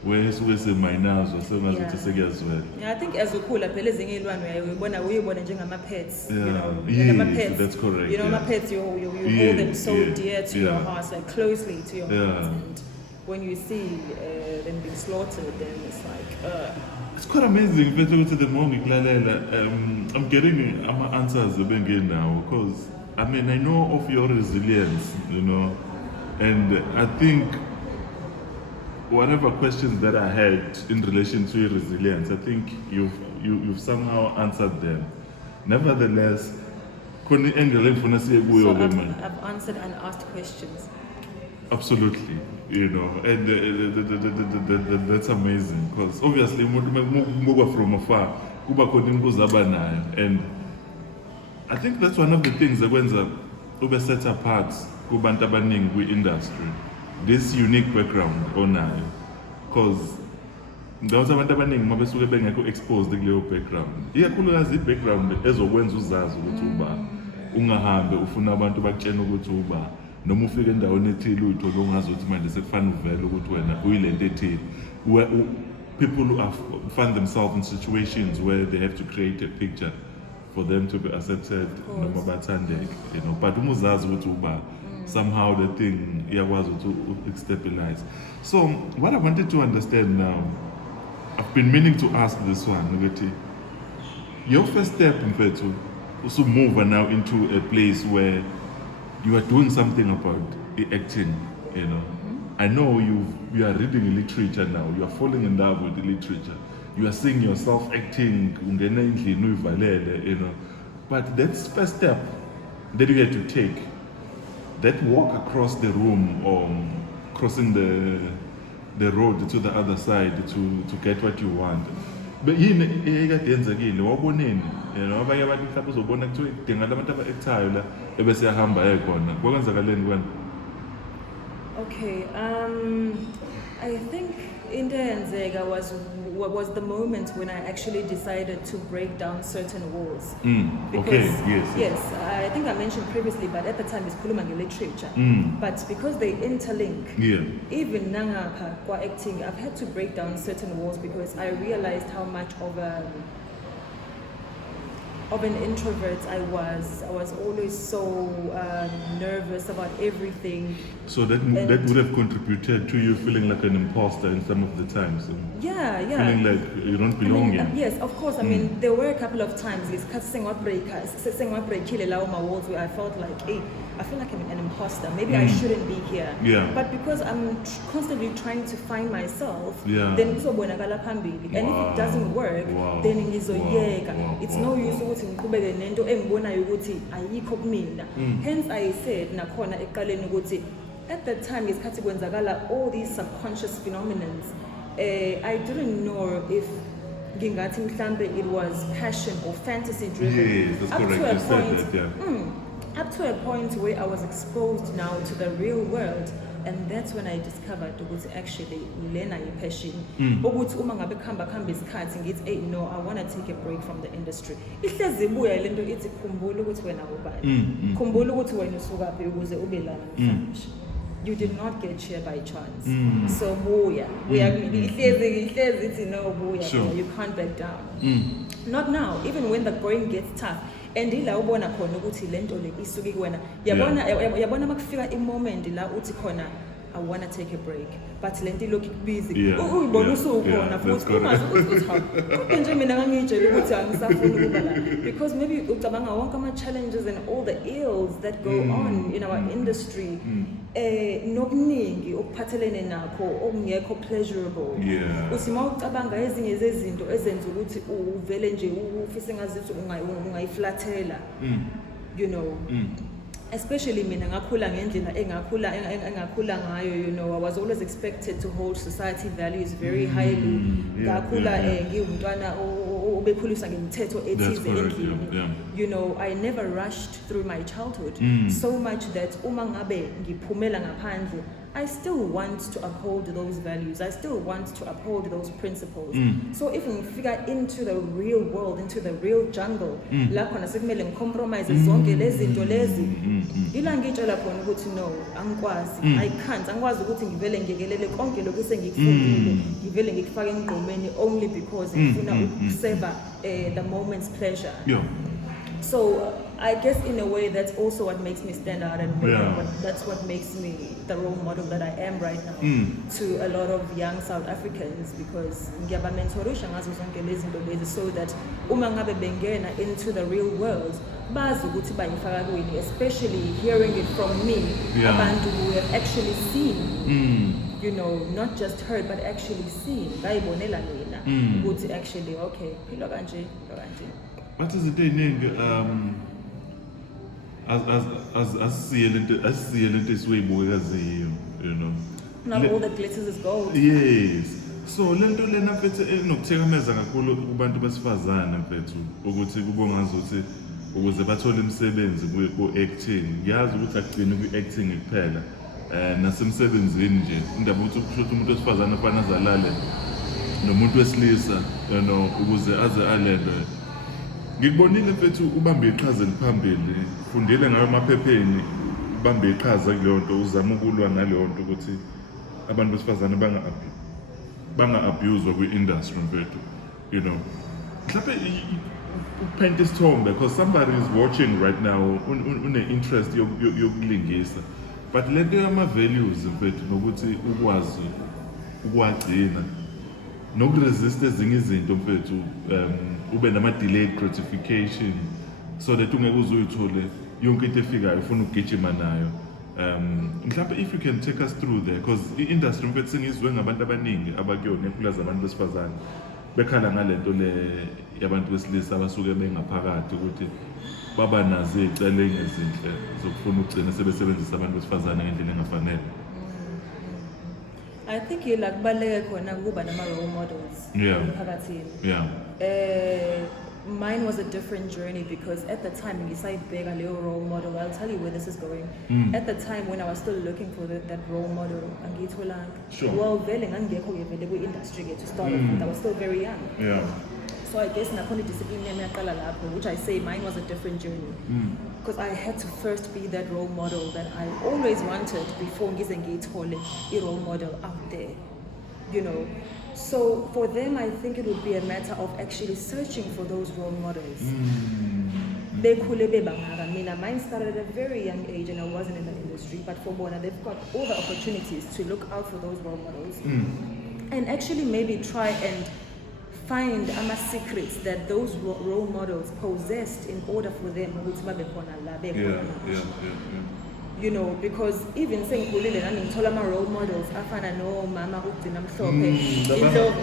where suke semayinazwa sengazuthi sekuyazwela. Yeah, I think as ukhula phela ezinye ilwane uyibona njengama pets, you know, yes, pets. That's correct. You know, my pets, you hold them so dear to your heart, like closely to your heart, and when you see them being slaughtered, then it's like it's quite amazing. The more I'm getting answers now, because I mean, I know of your resilience, you know, and I think whatever questions that I had in relation to your resilience, I think you've somehow answered them. Nevertheless, so I've answered unasked questions. Absolutely, you know, and that's amazing, because obviously from afar, and I think that's one of the things that when ube set apart kubantu abaningi kwi-industry, this unique background onayo, because ndawuthi abantu abaningi mabesuke bengekho exposed kuleyo background, ikakhulukazi i-background ezokwenza uzazi ukuthi uba ungahambe ufuna abantu bakutshena ukuthi uba noma ufike endaweni ethile uyithola ungazi ukuthi manje sekufana uvele ukuthi wena uyilento ethile. People find themselves in situations where they have to create a picture for them to be accepted, noma bathandeke, you know, but umuzazi ukuthi uba somehow the thing iyakwazi to stabilize. So what I wanted to understand now, I've been meaning to ask this one, ukuthi your first step mfethu to move now into a place where you are doing something about acting, you know. I know you are reading literature now, you are falling in love with the literature, you are seeing yourself acting, you know, but that first step that you had to take, that walk across the room or crossing the road to the other side to get what you want. But yini ekade yenzekile waboneni abanye abantu mhlawumbe uzobona kuthiwa idinga labantu aba-actayo la ebese yahamba khona kwakwenzakaleni kwena? Okay, I think into eyenzeka was the moment when I actually decided to break down certain walls. Okay, yes. I think I mentioned previously, but at the time it's khuluma literature. But because they interlink, even nangapha kwa acting, I've had to break down certain walls because I realized how much of an introvert I was. I was always so nervous about everything. So that would have contributed to you feeling like an imposter in some of the times. Yeah. Feeling like you don't belong here. Yes, of course. I mean, there were a couple of times saying my walls where I felt like, hey, I feel like I'm an imposter. Maybe I shouldn't be here. Yeah. But because I'm constantly trying to find myself, yeah. then kuzobonakala phambili. And if it doesn't work, then ngizoyeka. It's no use ukuthi ngiqhubeke nento engibonayo ukuthi ayikho kumina. Hence I said nakhona ekuqaleni ukuthi at that time isikhathi kwenzakala all these subconscious phenomena. I didn't know if ngingathi mhlambe it was passion or fantasy driven. Yes, that's correct. You said that, yeah. Up to a point where I was exposed now to the real world, and that's when I discovered ukuthi actually lena passion. Ukuthi uma ngabe khamba isikhathi ngithi hey no, I want to take a break from the industry. Ihlezi ibuya lento ithi khumbula ukuthi wena ubani. Khumbula ukuthi wena usuka phi ukuze ube lana namhlanje. You did not get here by chance. So buya ihlezi ithi no buya. Sure. You can't back down. Not now, even when the going gets tough. And ila ubona khona ukuthi lento le isuki kuwena. Yabona makufika moment la uthi khona I want to take a break. But lento lokhu busy. Uyibona usukhona futhi ungazi ukuthi kodwa nje mina ngangijela ukuthi angisafuni ukuba la. Because maybe ucabanga wonke ama challenges and all the ills that go on in our industry. Nokuningi okuphathelene nakho okungekho pleasurable. Usima ucabanga ezinye zezinto ezenza ukuthi uvele nje ufise ngazithi ungayiflathela. You know. Especially mina ngakhula ngendlela engakhula ngayo, you know, I was always expected to hold society values very highly. Ngakhula ngiwumntwana obekhuliswa ngemithetho ethize endlini. You know, I never rushed through my childhood so much that uma ngabe ngiphumela ngaphandle, I still want to uphold those values. I still want to uphold those principles. So if we figure into the real world, into the real jungle, la khona sekumele ngicompromise zonke lezi zinto lezi. Ila ngitshela khona ukuthi no, angikwazi. I can't. Angikwazi ukuthi ngivele ngekelele konke lokhu sengikufundile. Ngivele ngikufake engqomeni only because ngifuna ukuseva the moment's pleasure. So I guess in a way that's also what makes me stand out, and that's what makes me the role model that I am right now to a lot of young South Africans, because ngiyabamentorisha ngazo zonke lezi zinto lezi so that uma ngabe bengena into the real world bazi ukuthi bayifaka kuyini, especially hearing it from me, abantu who have actually seen, you know, not just heard but actually seen. Ngayibonela mina ukuthi actually okay, philo kanje. But is it as see it this way, you know. Not all that glitters is gold. Yes. So lento lena mfethu enokuthekameza kakhulu kubantu besifazana mfethu ukuthi kubonga ngazuthi ukuze bathole imisebenzi ku-acting. Ngiyazi ukuthi akugcini ku-acting kuphela. Nasemsebenzini nje indaba ukuthi umuntu wesifazana afana azalale nomuntu wesilisa, you know, ukuze aze alebe. Ngikubonile mfethu ubambe iqhaza eliphambili, fundile ngayo emaphepheni, ubambe iqhaza kuleyo nto, uzama ukulwa naleyo nto ukuthi abantu besifazane banga-abuse kwi-industry mfethu, you know. Mhlawumbe paint isithombe because somebody is watching right now une-interest yokulingisa, but lento yama-values mfethu nokuthi ukwazi ukuwagcina nokuresist ezinye izinto mfethu, ube nama-delayed gratification so that ungeke uze uyithole yonke into efikayo ufuna ukugijima nayo. Mhlawumbe if you can take us through there, because i-industry mfethu sengizwe ngabantu abaningi abakuyona enkulaza abantu besifazane bekhala ngale nto le yabantu besilisa abasuke bengaphakathi ukuthi baba nazo iy'celenge ezinhle zokufuna ukugcina sebesebenzisa abantu besifazane ngendlela engafanele. I think like kubaluleke khona ukuba nama-role models Yeah. emphakathini. Yeah. Mine was a different journey because at the time ngisayibheka leyo role model, I'll tell you where this is going. At the time when I was still looking for that role model, angiyitholanga. Sure. Well, vele ngangekho-ke vele kwi-industry to start with. I was still very young. Yeah. So I guess nakhona discipline yami yaqala lapho, which I say mine was a different journey. Because I had to first be that role model that I always wanted before ngize ngiyithole i-role model out there, you know. So for them, I think it would be a matter of actually searching for those role models. Bekhule bebangaka. Mina, mine started at a very young age and I wasn't in the industry, but for Bona, they've got all the opportunities to look out for those role models and actually maybe try and find secrets that those role models possessed in order for them ukuthi babe khona la bekhona. You know, because even sengikhulile nami ngithola ama-role models afana nomama uGcina Mhlophe,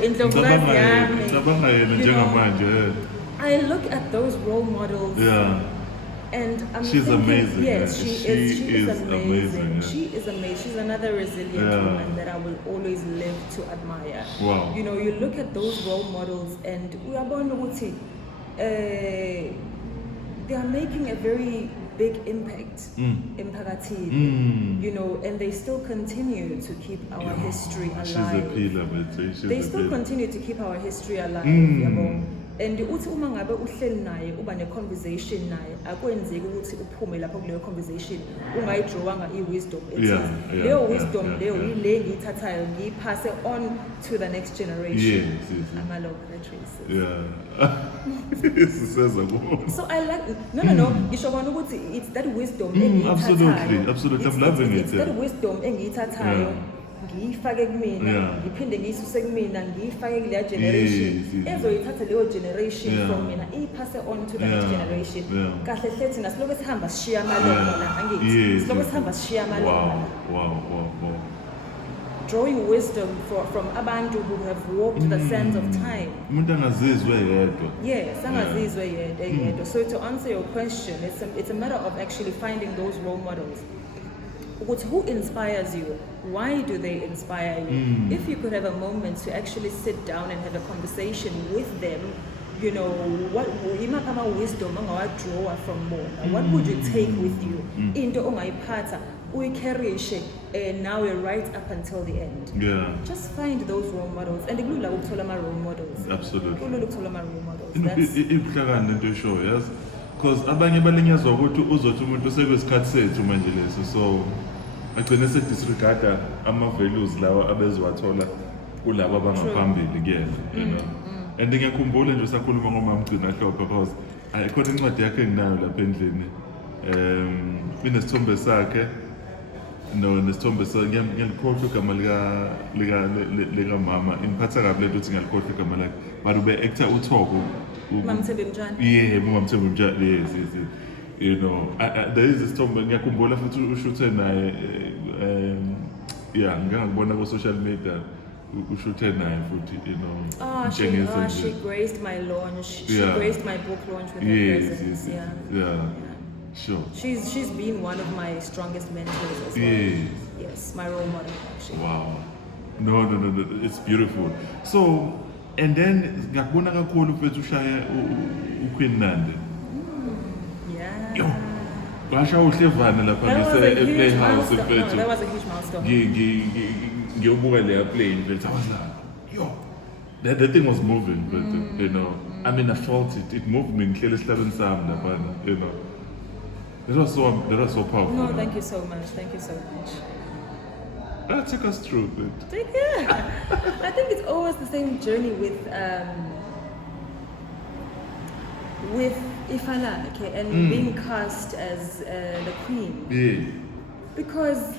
indlovukazi yami. Ngicabanga yena njengamanje. I look at those role models and I'm She's thinking, amazing. yes, she is amazing. Yeah. She is amazing. She's another resilient woman that I will always live to admire. Wow. You know, you look at those role models and uyabona ukuthi they are making a very big impact emphakathini, you know, and they still continue to keep our history alive. She's a pillar, but They still continue to keep our history alive, yabo. And uthi uma ngabe uhleli naye uba ne-conversation naye akwenzeki ukuthi uphume lapho kuleyo conversation ungayidrawanga i-wisdom ethize. Leyo wisdom leyo yile ngiyithathayo ngiyiphase on to the next generation. Yes. Ama-law graduates. Yeah. Siseza kubo. So I like no. Ngisho kona ukuthi it's that wisdom engiyithathayo. Absolutely. I'm loving it. It's that wisdom engiyithathayo. Ngiyifake kumina, ngiphinde ngiyisuse kumina, ngiyifake kuleya generation. Ezoyithatha leyo generation from mina, iyiphase on to the next generation. Kahle hle thina silobe sihamba sishiya amalunga la, angithi. Silobe sihamba sishiya amalunga. Wow. Drawing wisdom from abantu who have walked the sands of time. Umuntu angazizwe yedwa. Yes, angazizwe yedwa. So to answer your question, it's a matter of actually finding those role models. Who inspires you? Why do they inspire you? If you could have a moment to actually sit down and have a conversation with them, you know, what wisdom draw from more? What would you take with you? Into ongayiphatha, uyicarry and now you're right up until the end. Yeah. Just find those role models. And kulula ukuthola ama-role models. Absolutely. Kulula ukuthola ama-role models. Ibuhlakani into eshoyo, yes. Because abanye balinyazwa ukuthi uzothi umuntu usekwesikhathi sethu manje leso, so agcine sedisregarda ama-values lawa abeziwathola kulabo abangaphambili kuyena, you know. And ngiyakhumbula nje sakhuluma ngomama uGcina Mhlophe because khona incwadi yakhe enginayo lapha endlini. Inesithombe sakhe nesithombe ngiyalikhohlwa igama lika mama. Imphatha kabi lento ukuthi ngiyalikhohlwa igama lakhe, but ube-actor uThoko. Mamthembe Mtshana. Yeah, Mamthembe Mtshana. Yes. You know, there is this Tom ngiyakhumbula futhi ushuthe naye ngangibona ku social media ushuthe naye futhi, you know. She graced my launch. She graced my book launch with her presence. Yeah. Sure. She's been one of my strongest mentors as well. Yes, my role model actually. Wow. No, it's beautiful. So, and then ngakubona kakhulu mfethu ushaya uQueen Nandi. Yeah. Basha uhlevana lapha Playhouse mfethu. That was a huge milestone. Ngiyobuka leya play mfethu. I was like, that thing was moving, but you know, I mean I felt it. It moved me ngihlele esihlabeni sami lapha, you know. That was so powerful. No, thank you so much. Take us through it. I think it's always the same journey with Ifanake and being cast as the queen. Yeah. Because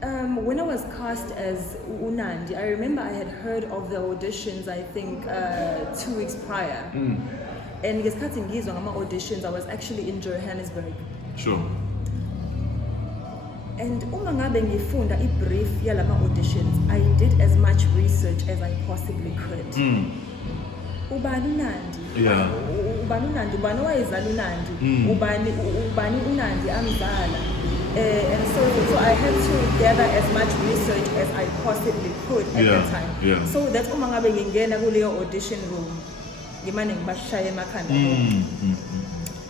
when I was cast as Unandi, I remember I had heard of the auditions, I think 2 weeks prior. And ngesikhathi ngizwa ngama auditions, I was actually in Johannesburg. Sure. And uma ngabe ngifunda i-brief yalama auditions, I did as much research as I possibly could. ubani uNandi Yeah. ubani uNandi ubani wayezala uNandi ubani uNandi amzala and so I had to gather as much research as I possibly could at Yeah, that time. yeah. So that's uma ngabe ngingena kuleyo audition room ngimane ngibashaya emakhanda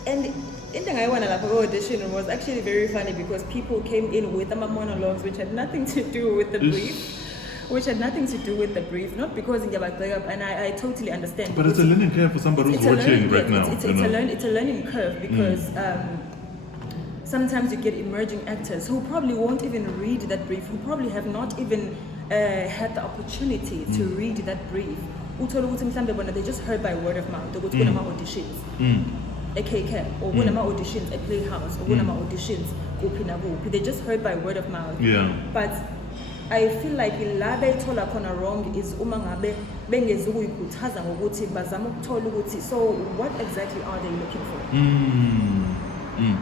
and into engayibona lapha ku-audition room was actually very funny because people came in with ama-monologues which had nothing to do with the brief. Which had nothing to do with the brief, not because in Yabagdegab, and I totally understand. But it's a learning curve for somebody who's watching right now. It's a learning curve because sometimes you get emerging actors who probably won't even read that brief, who probably have not even had the opportunity to read that brief. They just heard by word of mouth. They go to auditions. A KK, or auditions at Playhouse, or auditions, they just heard by word of mouth. Yeah. But I feel like la beyithola khona wrong is uma ngabe bengezukuyikhuthaza ngokuthi bazama ukuthola ukuthi so what exactly are they looking for.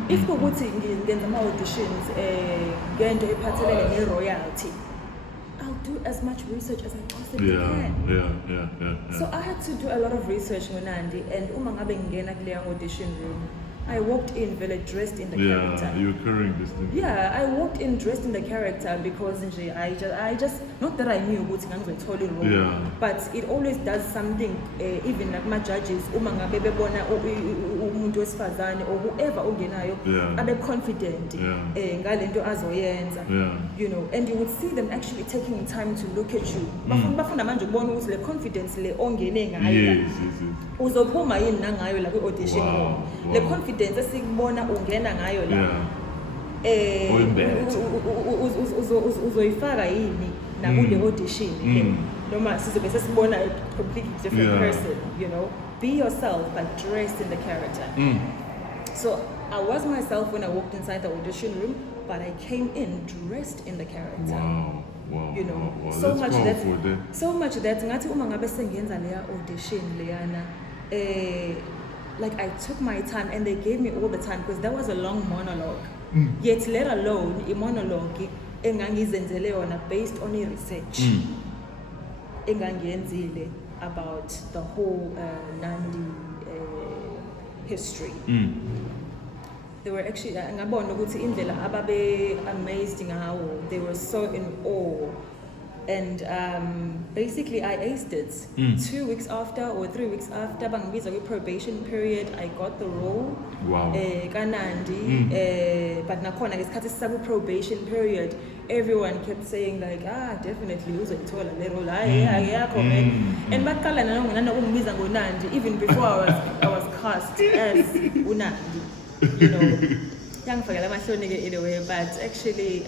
If kukuthi ngenza ama-auditions ngento ephathelene ne-royalty, I'll do as much research as I possibly can. Yeah. So I had to do a lot of research ngoNandi, and uma ngabe ngingena kuleya audition room, I walked in very dressed in the character. Yeah, you're carrying this thing. Yeah, I walked in dressed in the character because I just not that I knew what ngangizothola irole. Yeah. But it always does something, even like my judges, uma ngabe bebona umuntu wesifazane or whoever ongenayo, abe confident ngalento azoyenza. You know, and you would see them actually taking time to look at you. Bafuna manje ukubona ukuthi le confidence le ongene ngayo. Yes. Uzophuma yini nangayo la ku-audition room. Le confidence esikubona ungena ngayo la. Uzoyifaka yini nakule audition noma sizobe sesibona a completely different person, you know. Be yourself but dressed in the character. So I was myself when I walked inside the audition room, but I came in dressed in the character. Wow. You know, wow. so much that ngathi uma ngabe sengenza leya audition leyana like I took my time and they gave me all the time because that was a long monologue. Yet let alone a monologue engangizenzele yona based on research engangiyenzile about the whole Nandi history. They were actually ngabona ukuthi indlela ababe amazed ngawo, they were so in awe. And basically I aced it. 2 weeks after or 3 weeks after bangibiza kwi-probation period, I got the role. Wow. Kanandi but nakhona ngesikhathi saku-probation period, everyone kept saying like definitely uzoyithola le role yakho man. And baqala nanokungibiza ngoNandi even before I was cast as uNandi, you know. Yangifakela amahloni in a way, but actually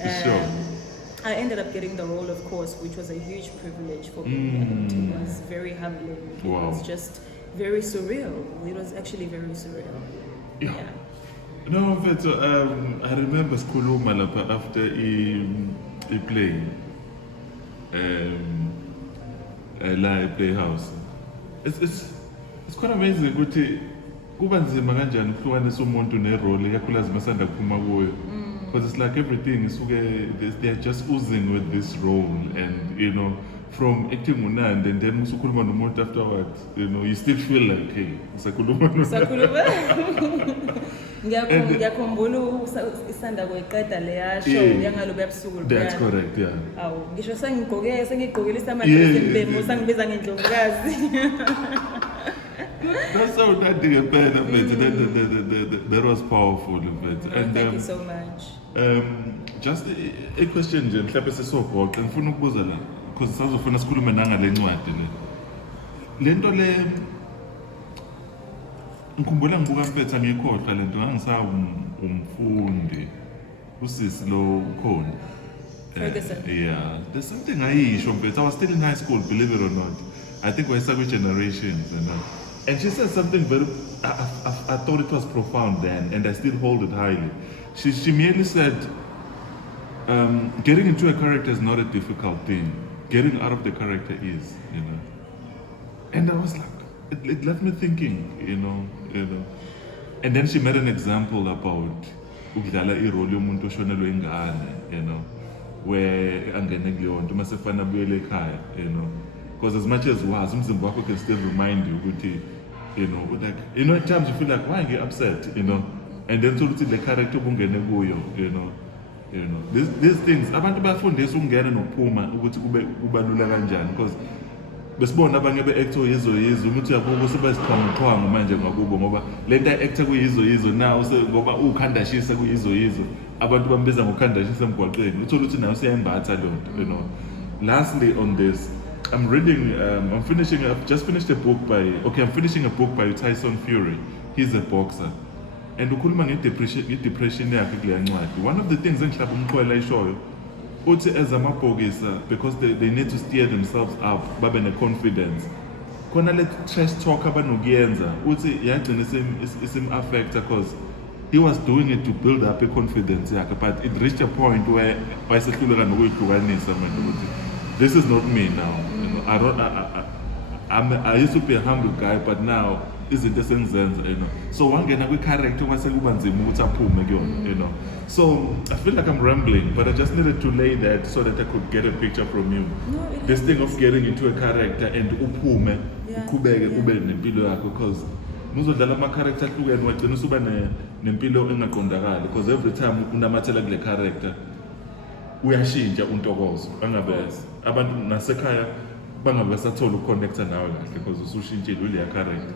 I ended up getting the role, of course, which was a huge privilege for me, and it was very humbling. It was just very surreal. It was actually very surreal. Yeah. No, but I remember sikhuluma lapha after a play, la Playhouse. It's quite amazing ukuthi kuba nzima kanjani ukuhlukanisa umuntu nerole ikakhulukazi masanda kuphuma kuyo. Because it's like everything is they're just oozing with this role, and you know, from acting uNandi and then usukhuluma nomuntu afterwards, you know, you still feel like hey, usakhuluma ngiyakhumbula isanda kweqeda leya show yangalobu ebusuku. That's correct, yeah. Awu ngisho sengigqokile amadress embemo sangibiza ngendlovukazi. That's how that thing happened. That was powerful, and thank you so much. Just a question nje mhlawumbe sesobhoqa ngifuna ukubuza la because sazofuna sikhulume nangale ncwadi le nto le ngikhumbula ngibuka mfethu ngikhohlwa lento umfundi usisi lo ukhona Ferguson. Yeah, there's something ayisho mfethu. I was still in high school, believe it or not. I think we're stuck with generations and she said something very I thought it was profound then, and I still hold it highly. She merely said getting into a character is not a difficult thing. Getting out of the character is, you know. And I was like, it left me thinking, you know. And then she made an example about ukudlala irole yomuntu oshonelwe ingane, you know, where angene kuleyo nto masefana buyele ekhaya, you know. because as much as wazi umzimba wakho can still remind you ukuthi at times you feel like why ngi upset and then ukuthi le character ubungene kuyo these things abantu bayafundisa ukungena nokuphuma ukuthi kubalula kanjani because besibona abanye be-actor yizo ukuthi uyabuka sebesiqhwanguqhwangu manje ngakubo ngoba le nto actor kuyizo now ngoba ukhandashisa kuyizo abantu bambiza ngokhandashisa emgwaqeni uthola ukuthi nayo siyayimbatha lo lastly on this I'm reading I've just finished I'm finishing a book by Tyson Fury. He's a boxer and ukhuluma ngedepression yakhe kule ncwadi. One of the things engihlaba umqhwela ishoyo uthi as amabhokisa because they need to steer themselves up babe ne-confidence khona le trash talk abanokuyenza uthi yagcina isim-affecta because he was doing it to build up a-confidence yakhe but it reached a point where wayesehluleka nokuyihlukanisa manje ukuthi this is not me now I used to be a humble guy but now izinto esengizenza so wangena kwi-character kwase kuba nzima ukuthi aphume kuyona so I feel like I'm rambling but I just needed to lay that so that I could get a picture from you. This thing of getting into a character and uphume uqhubeke ube nempilo yakho because muzodlala ama-character ahlukene wagcina usuba nempilo engaqondakali because every time unamathela kule character uyashintsha untokozo abantu nasekhaya bangabe basathola ukuconnecta nawe kahle because usushintshile uleya character.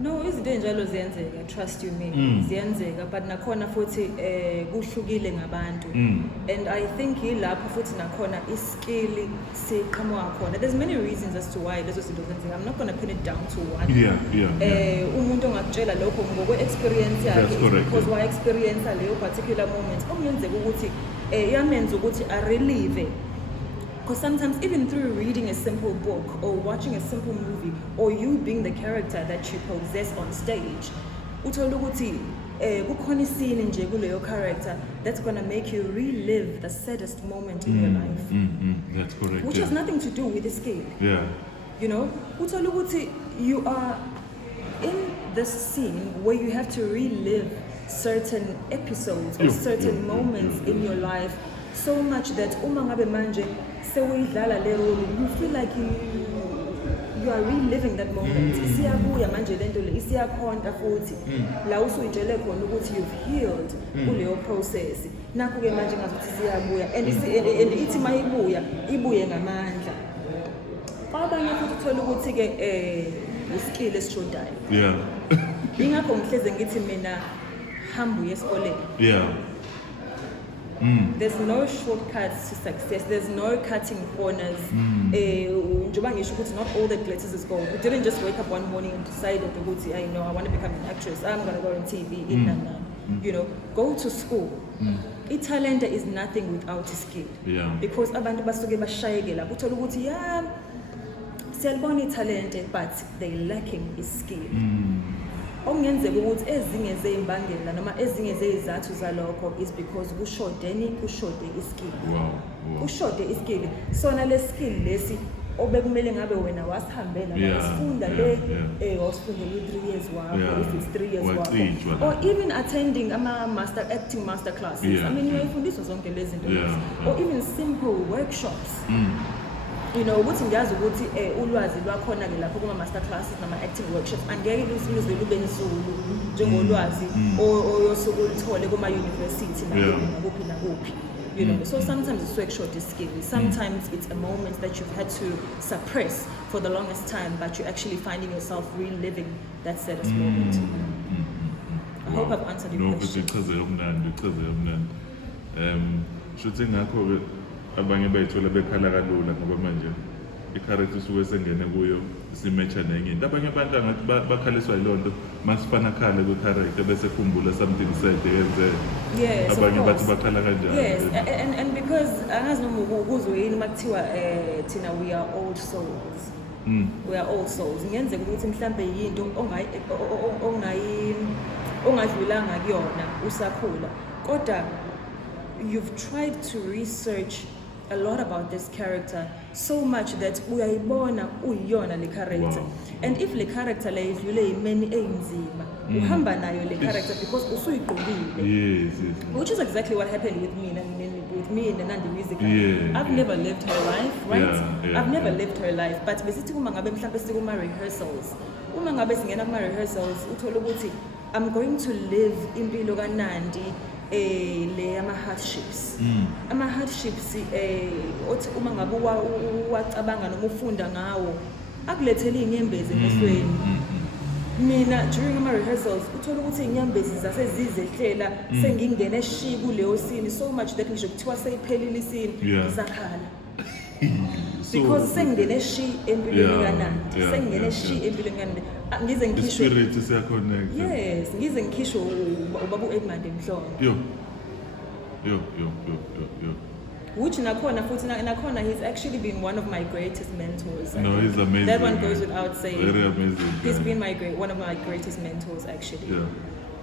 No, izinto enjalo ziyenzeka, trust you me, ziyenzeka but nakhona futhi kuhlukile ngabantu and I think yilapho futhi nakhona iskill siqhamuka khona. There's many reasons as to why lezo zinto zenzeka. I'm not going to pin it down to one. Umuntu ongakutshela lokho ngokwe-experience yakhe because why experience leyo particular moment okungenzeka ukuthi yamenza ukuthi arelieve. Because sometimes even through reading a simple book or watching a simple movie or you being the character that you possess on stage, uthola ukuthi kukhona iscene nje kuleyo character that's going to make you relive the saddest moment in your life. That's correct. Which has nothing to do with the skill. Yeah. Uthola ukuthi you are in this scene where you have to relive certain episodes or certain moments in your life so much that uma ngabe manje sewuyidlala le role you feel like you are reliving that moment. Isiyabuya manje lento le isiyakhonta futhi la usuyitshele khona ukuthi you've healed kuleyo process nakho ke manje ngazuthi siyabuya and ithi mayibuya ibuye ngamandla. Abanye futhi uthola ukuthi ke iskill esishodayo ingakho ngihleze ngithi mina hamba uye esikoleni. There's no shortcuts to success. There's no cutting corners. Njoba ngisho ukuthi not all that glitters is gold. We didn't just wake up one morning and decide that I want to become an actress. I'm going to go on TV. Go to school. Talent is nothing without skill. Because abantu basuke bashayekela uthola ukuthi siyalibona italent but they lacking is skill. Okungenzeka ukuthi ezinye zezimbangela noma ezinye zezizathu zalokho is because kushode iskill. Kushode iskill. Sona le skill lesi obekumele ngabe wena wasihambela wasifunda wasifunda 3 years wakho if it's 3 years wakho or even attending acting master classes. I mean uyayifundiswa zonke lezi zinto or even simple workshops. Ukuthi ngiyazi ukuthi ulwazi lwakhona ke lapho kuma master classes nama acting workshops angeke luze lube nisulu njengolwazi oyosuku ulithole kuma university nakuphi. So sometimes it's workshop skill. Sometimes it's a moment that you've had to suppress for the longest time but you're actually finding yourself reliving that saddest moment. I hope I've answered your question. Shuthi ngakho abanye bayithola bekhala kalula ngoba manje i-character suke sengene kuyo simecha nenye into. Abanye abantu angathi bakhaliswa yilonto masifana khale kwi-character bese khumbula something said yenze abanye bathi bakhala kanjani. Yes, and because angazi noma ukuzwe yini makuthiwa thina we are old souls. We are old souls. Ngenzeka ukuthi mhlambe yinto ongadlulanga kuyona usakhula kodwa you've tried to research a lot about this character, so much that uyayibona uyiyona le character. Wow. And if le character le idlule imeni eyinzima, uhamba nayo le character because usuyigqokile. Yes. Which is exactly what happened with me in the Nandi musical. Yeah, I've yeah. never lived her life, right? Yeah, I've never yeah. lived her life. But besithi uma ngabe mhlambe sikuma rehearsals. Uma ngabe singena kuma rehearsals, uthola ukuthi I'm going to live impilo kaNandi le ama hardships. Ama hardships othi uma ngabe wacabanga noma ufunda ngawo akulethela inyembezi emehlweni. Mina during my rehearsals uthola ukuthi inyembezi zasezizehlela sengingene eshi kuleyo scene so much that ngisho kuthiwa seyiphelile scene ngisakhala because sengingene eshi empilweni kaNandi sengingene eshi empilweni kaNandi ngize ngikhishwe spirit is connect. yes ngize ngikhishwe ubaba Edmund Mhlongo Yo. which nakhona futhi nakhona he's actually been one of my greatest mentors. No, he's amazing. That one goes without saying. Very amazing. He's guy. been one of my greatest mentors actually. Yeah.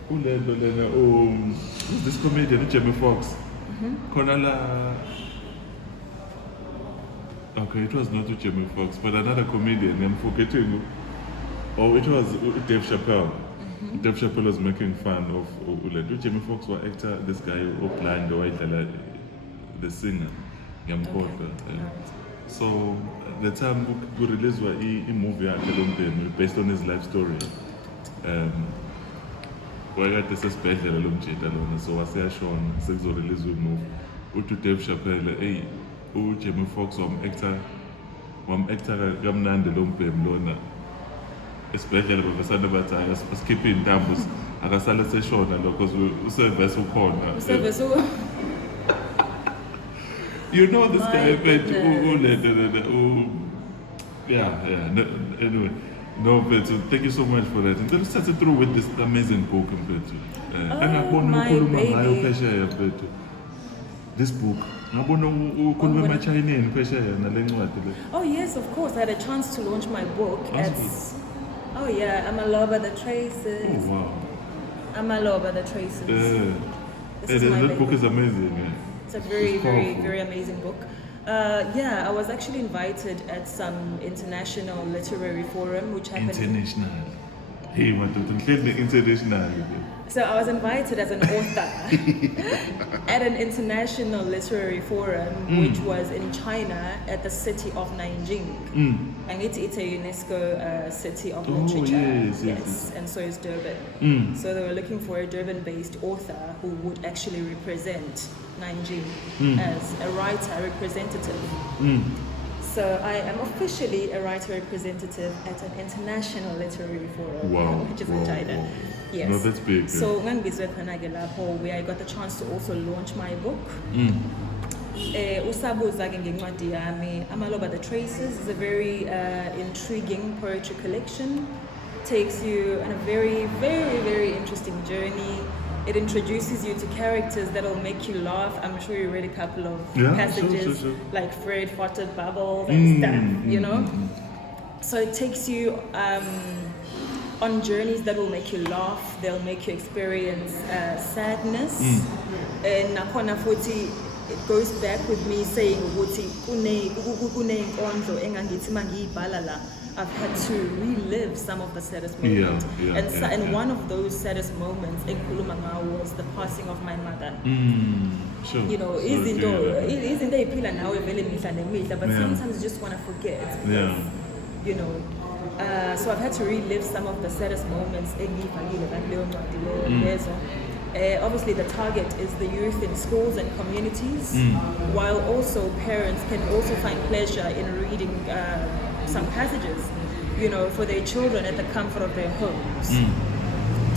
Ulendo lena who's this comedian Jamie Foxx? Khona la. Okay, it was not Jamie Foxx, but another comedian. I'm forgetting. Oh, it was Dave Chappelle. Dave Chappelle was making fun of Ulendo. Jamie Foxx was actor. This guy who planned the singer. Yamkhohlwa. So the time we released a movie based on his life story. Wakade sesibhedlela lo mjeda lona so waseyashona sekuzorelease movie. Uthi Dave Chappelle Jamie Foxx wam-actor kamnandi lo mbhemu lona esibhedlela bavesane bathi asikhiphe iy'ntambo akasale seshona lo because usevese ukhona. You know this guy, but anyway. No, but thank you so much for that. And let's start it through with this amazing book, my baby. This book. Oh yes, of course. I had a chance to launch my book at Amaloba the Traces. Oh wow. Amaloba the Traces. That book is amazing. It's a very amazing book. I was actually invited at some international literary forum which happened. International. Hey, what the international? So I was invited as an author at an international literary forum which was in China at the city of Nanjing. And it's a UNESCO city of literature. Yes, and so is Durban. So they were looking for a Durban-based author who would actually represent Nanjing as a writer representative. So I am officially a writer representative at an international literary forum, which is in China. Wow. Yes. No, that's big. So ngangibizwe khona ke lapho where I got the chance to also launch my book. Usabuza ke ngencwadi yami Amaloba the Traces is a very intriguing poetry collection. Takes you on a very, very, very interesting journey. It introduces you to characters that will make you laugh. I'm sure you read a couple of passages sure. like Fred farted bubbles and stuff, you know. So it takes you on journeys that will make you laugh. They'll make you experience sadness. And nakhona futhi it goes back with me saying ukuthi kuney'nkondlo engangithi mangiyibhala la I've had to relive some of the saddest moments. And one of those saddest moments engikhuluma ngawo was the passing of my mother. Sure. You know, izinto ey'phila nawe vele mihla nemihla, but sometimes you just want to forget. You know, so I've had to relive some of the saddest moments engiyibhalile kuleyo ncwadi lezo. Obviously the target is the youth in schools and communities, while also parents can also find pleasure in reading some passages, you know, for their children at the comfort of their homes.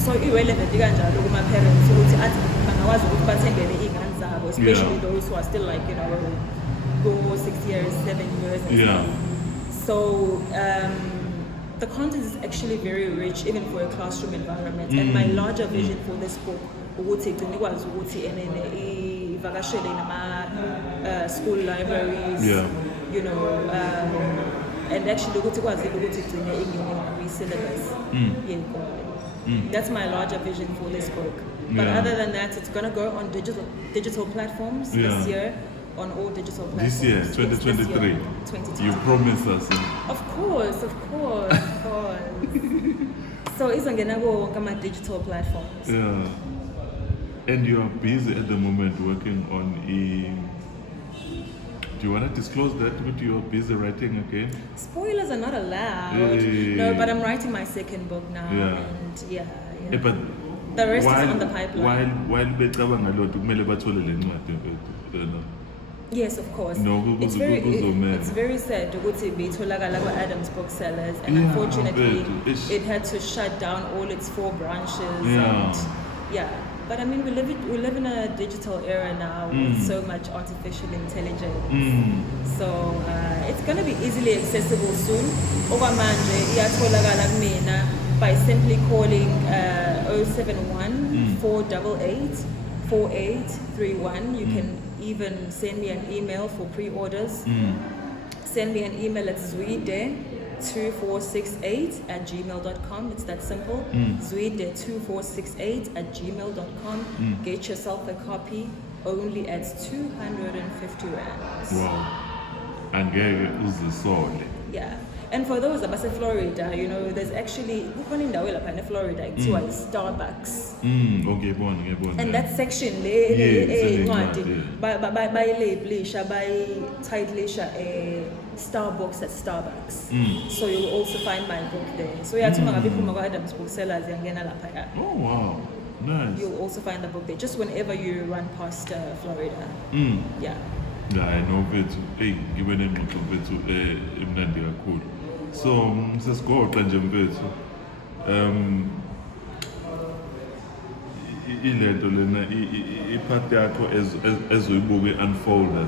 So irrelevant kanjalo kuma parents ukuthi athi bangakwazi ukuthi bathengele iy'ngane zabo, especially those who are still like, you know, go 6 years, 7 years and stuff. So the content is actually very rich even for a classroom environment. And my larger vision for this book ukuthi ikwazi ukuthi ivakashele nama school libraries, you know, and actually ukuthi ikwazi ukuthi igcine ingene syllabus yenkolo. That's my larger vision for this book. But other than that, it's going to go on digital platforms this year. on all digital platforms. This year, Yes, 2023. This year, 2023. You promised us. Of course. So izongena kuwo wonke ama-digital platforms. Yeah. And you are busy at the moment working on do you want to disclose that what you are busy writing again? Spoilers are not allowed. Hey. No, but I'm writing my second book now. Yeah. And yeah. Yeah, but The rest is on the pipeline. while becabanga lo nto kumele bathole le ncwadi mfethu. Yes, of course. No, It's very sad ukuthi beyitholakala kwa-Adams Booksellers, and Yeah, unfortunately but it's- it had to shut down all its 4 branches. Yeah. And yeah. But I mean, we live in a digital era now with so much artificial intelligence. So it's going to be easily accessible soon. Okwamanje iyatholakala kumina by simply calling 071 488 4831. You can even send me an email for pre-orders. Send me an email at zuide2468@gmail.com. It's that simple. Zuide2468@gmail.com. Get yourself a copy only at 250 rands. Wow. Angeke uzisole. Yeah. And for those of us in Florida, you know, there's actually kukhona indawo lapha in Florida kuthiwa Starbucks. Okay, ngiyabona. And that section Yes, encwadi yeah. bayilabelisha bayititlisha Starbucks at Starbucks. So you'll also find my book there. So yathi mangabe iphuma kwa-Adams Booksellers yangena lapha. Oh wow. Nice. You'll also find the book there just whenever you run past Florida. Yeah. Yeah, I know mfethu. Hey, ngibe nengxoxo mfethu emnandi kakhulu. So, sesigoqa nje mfethu. Ilento lena ipart yakho ezoyibuka unfold.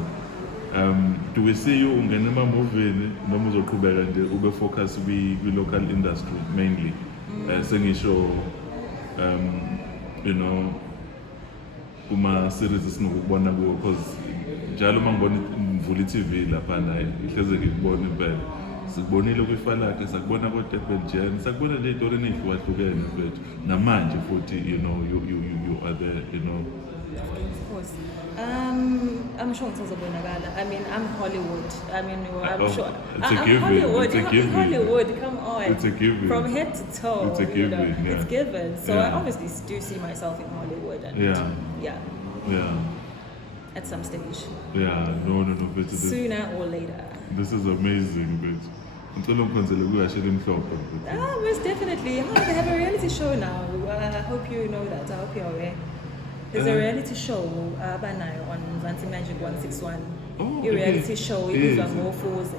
Do we see you ungena ema-movie noma uzoqhubeka nje ube focus kwi-local industry mainly? Sengisho you know kuma-series esinokubona kuwo because njalo uma ngivula i-TV laphana ihleze ngikubona impela. Sikubonile kwifalakhe, sakubona ko-Durban, sakubona nje iy'tori ey'hlukahlukene mfethu. Namanje futhi you know you are there, you know. Of course. I'm sure ngizobonakala. I mean, I'm Hollywood. I mean, I'm sure. It's a I'm given. Hollywood. It's a given. Hollywood, come on. It's a given. From head to toe. It's a you know, given, yeah. It's given. So Yeah. I obviously do see myself in Hollywood. And Yeah. yeah, at some stage. Yeah, no, mfethu. Sooner or later. This is amazing, mfethu. Ngicela ungikhonzele kuyashela imhlophe mfethu. Most definitely. Oh, they have a reality show now. I hope you know that. I hope you're aware. There's a reality show abanayo on Mzansi Magic 161. Oh, A reality okay. show Yes. ibizwa ngoFuze.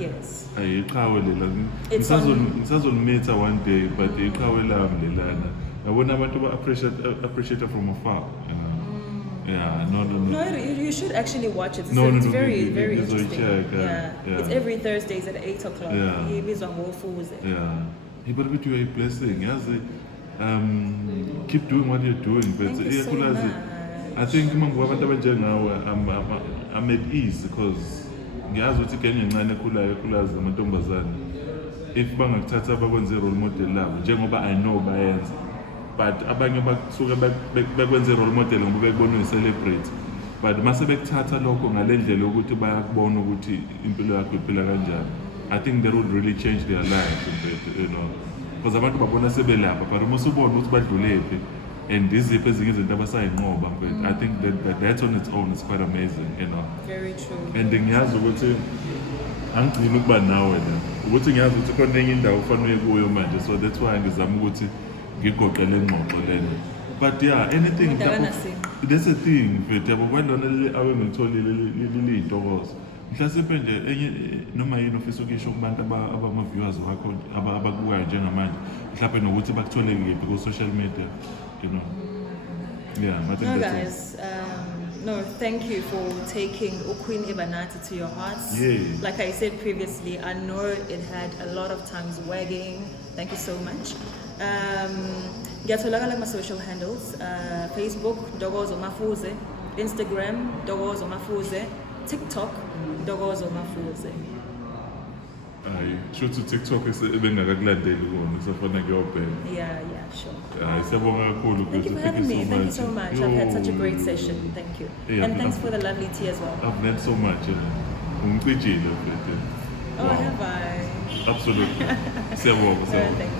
Yes. Iqhawe lela. It's on- Ngisazolimitha one day, but iqhawe lami lelana. Ngabona abantu ba-appreciate from afar, you know. Yeah, no. No, you should actually watch it. It's, No, it's no, very, we very will interesting. check, Yeah. yeah. It's every Thursdays at 8 o'clock. Yeah. Ibizwa ngoFuze. Yeah. Hey, but you are a blessing. Yazi, keep doing what you're doing. But Thank you so ikakhulukazi, much. I think mangu abantu abanjengawe I'm at ease because ngiyazi ukuthi Kenya incane ekhulayo amantombazane. If bangakuthatha bakwenze role model labo njengoba I know bayenza. But abanye basuke bekwenze role model ngoba bekubona celebrate. But mase bekuthatha lokho ngalendlela ukuthi bayakubona ukuthi impilo yakho iphila kanjani. I think that would really change their lives, you know. Because abantu babona sebelapha, but uma usubona ukuthi badlulephi and iziphi ezinye izinto abasayinqoba, I think that on its own is quite amazing, you know. Very true. And ngiyazi ukuthi angigcini ukuba nawe la. Ukuthi ngiyazi ukuthi khona enye indawo ufanele kuyo manje, so that's why ngizama ukuthi ngigoqele ingxoxo lena. But yeah, anything Udabana sini. that's a thing mfethu yabo kwalona awe ngitholile liyintokozo. Mhlasimpe nje enye noma yini ofisa ukisho kubantu abama-viewers wakho abakubukayo njengamanje mhlawumbe nokuthi bakuthole kephi ku-social media, you know. Yeah, I think No, that's it. guys. No, thank you for taking Uqueen Ebanati to your hearts. Yeah. Like I said previously, I know it had a lot of times wagging. Thank you so much. Ngiyatholakala kuma-social handles. Facebook, Dogozo Mafuze. Instagram, Dogozo Mafuze. TikTok, Dogozo Mafuze. Aye. Shuthi TikTok ebengakakulandeli wona usafana kuyobheka. Yeah, sure. Hayi siyabonga kakhulu. Thank you for having me. Thank you so much. I've had such a great session. Thank you. Yeah, And thanks for the lovely tea as well. I've learned so much. Umcijile mfethu. Oh, have I? Absolutely. Siyabonga. Thank you.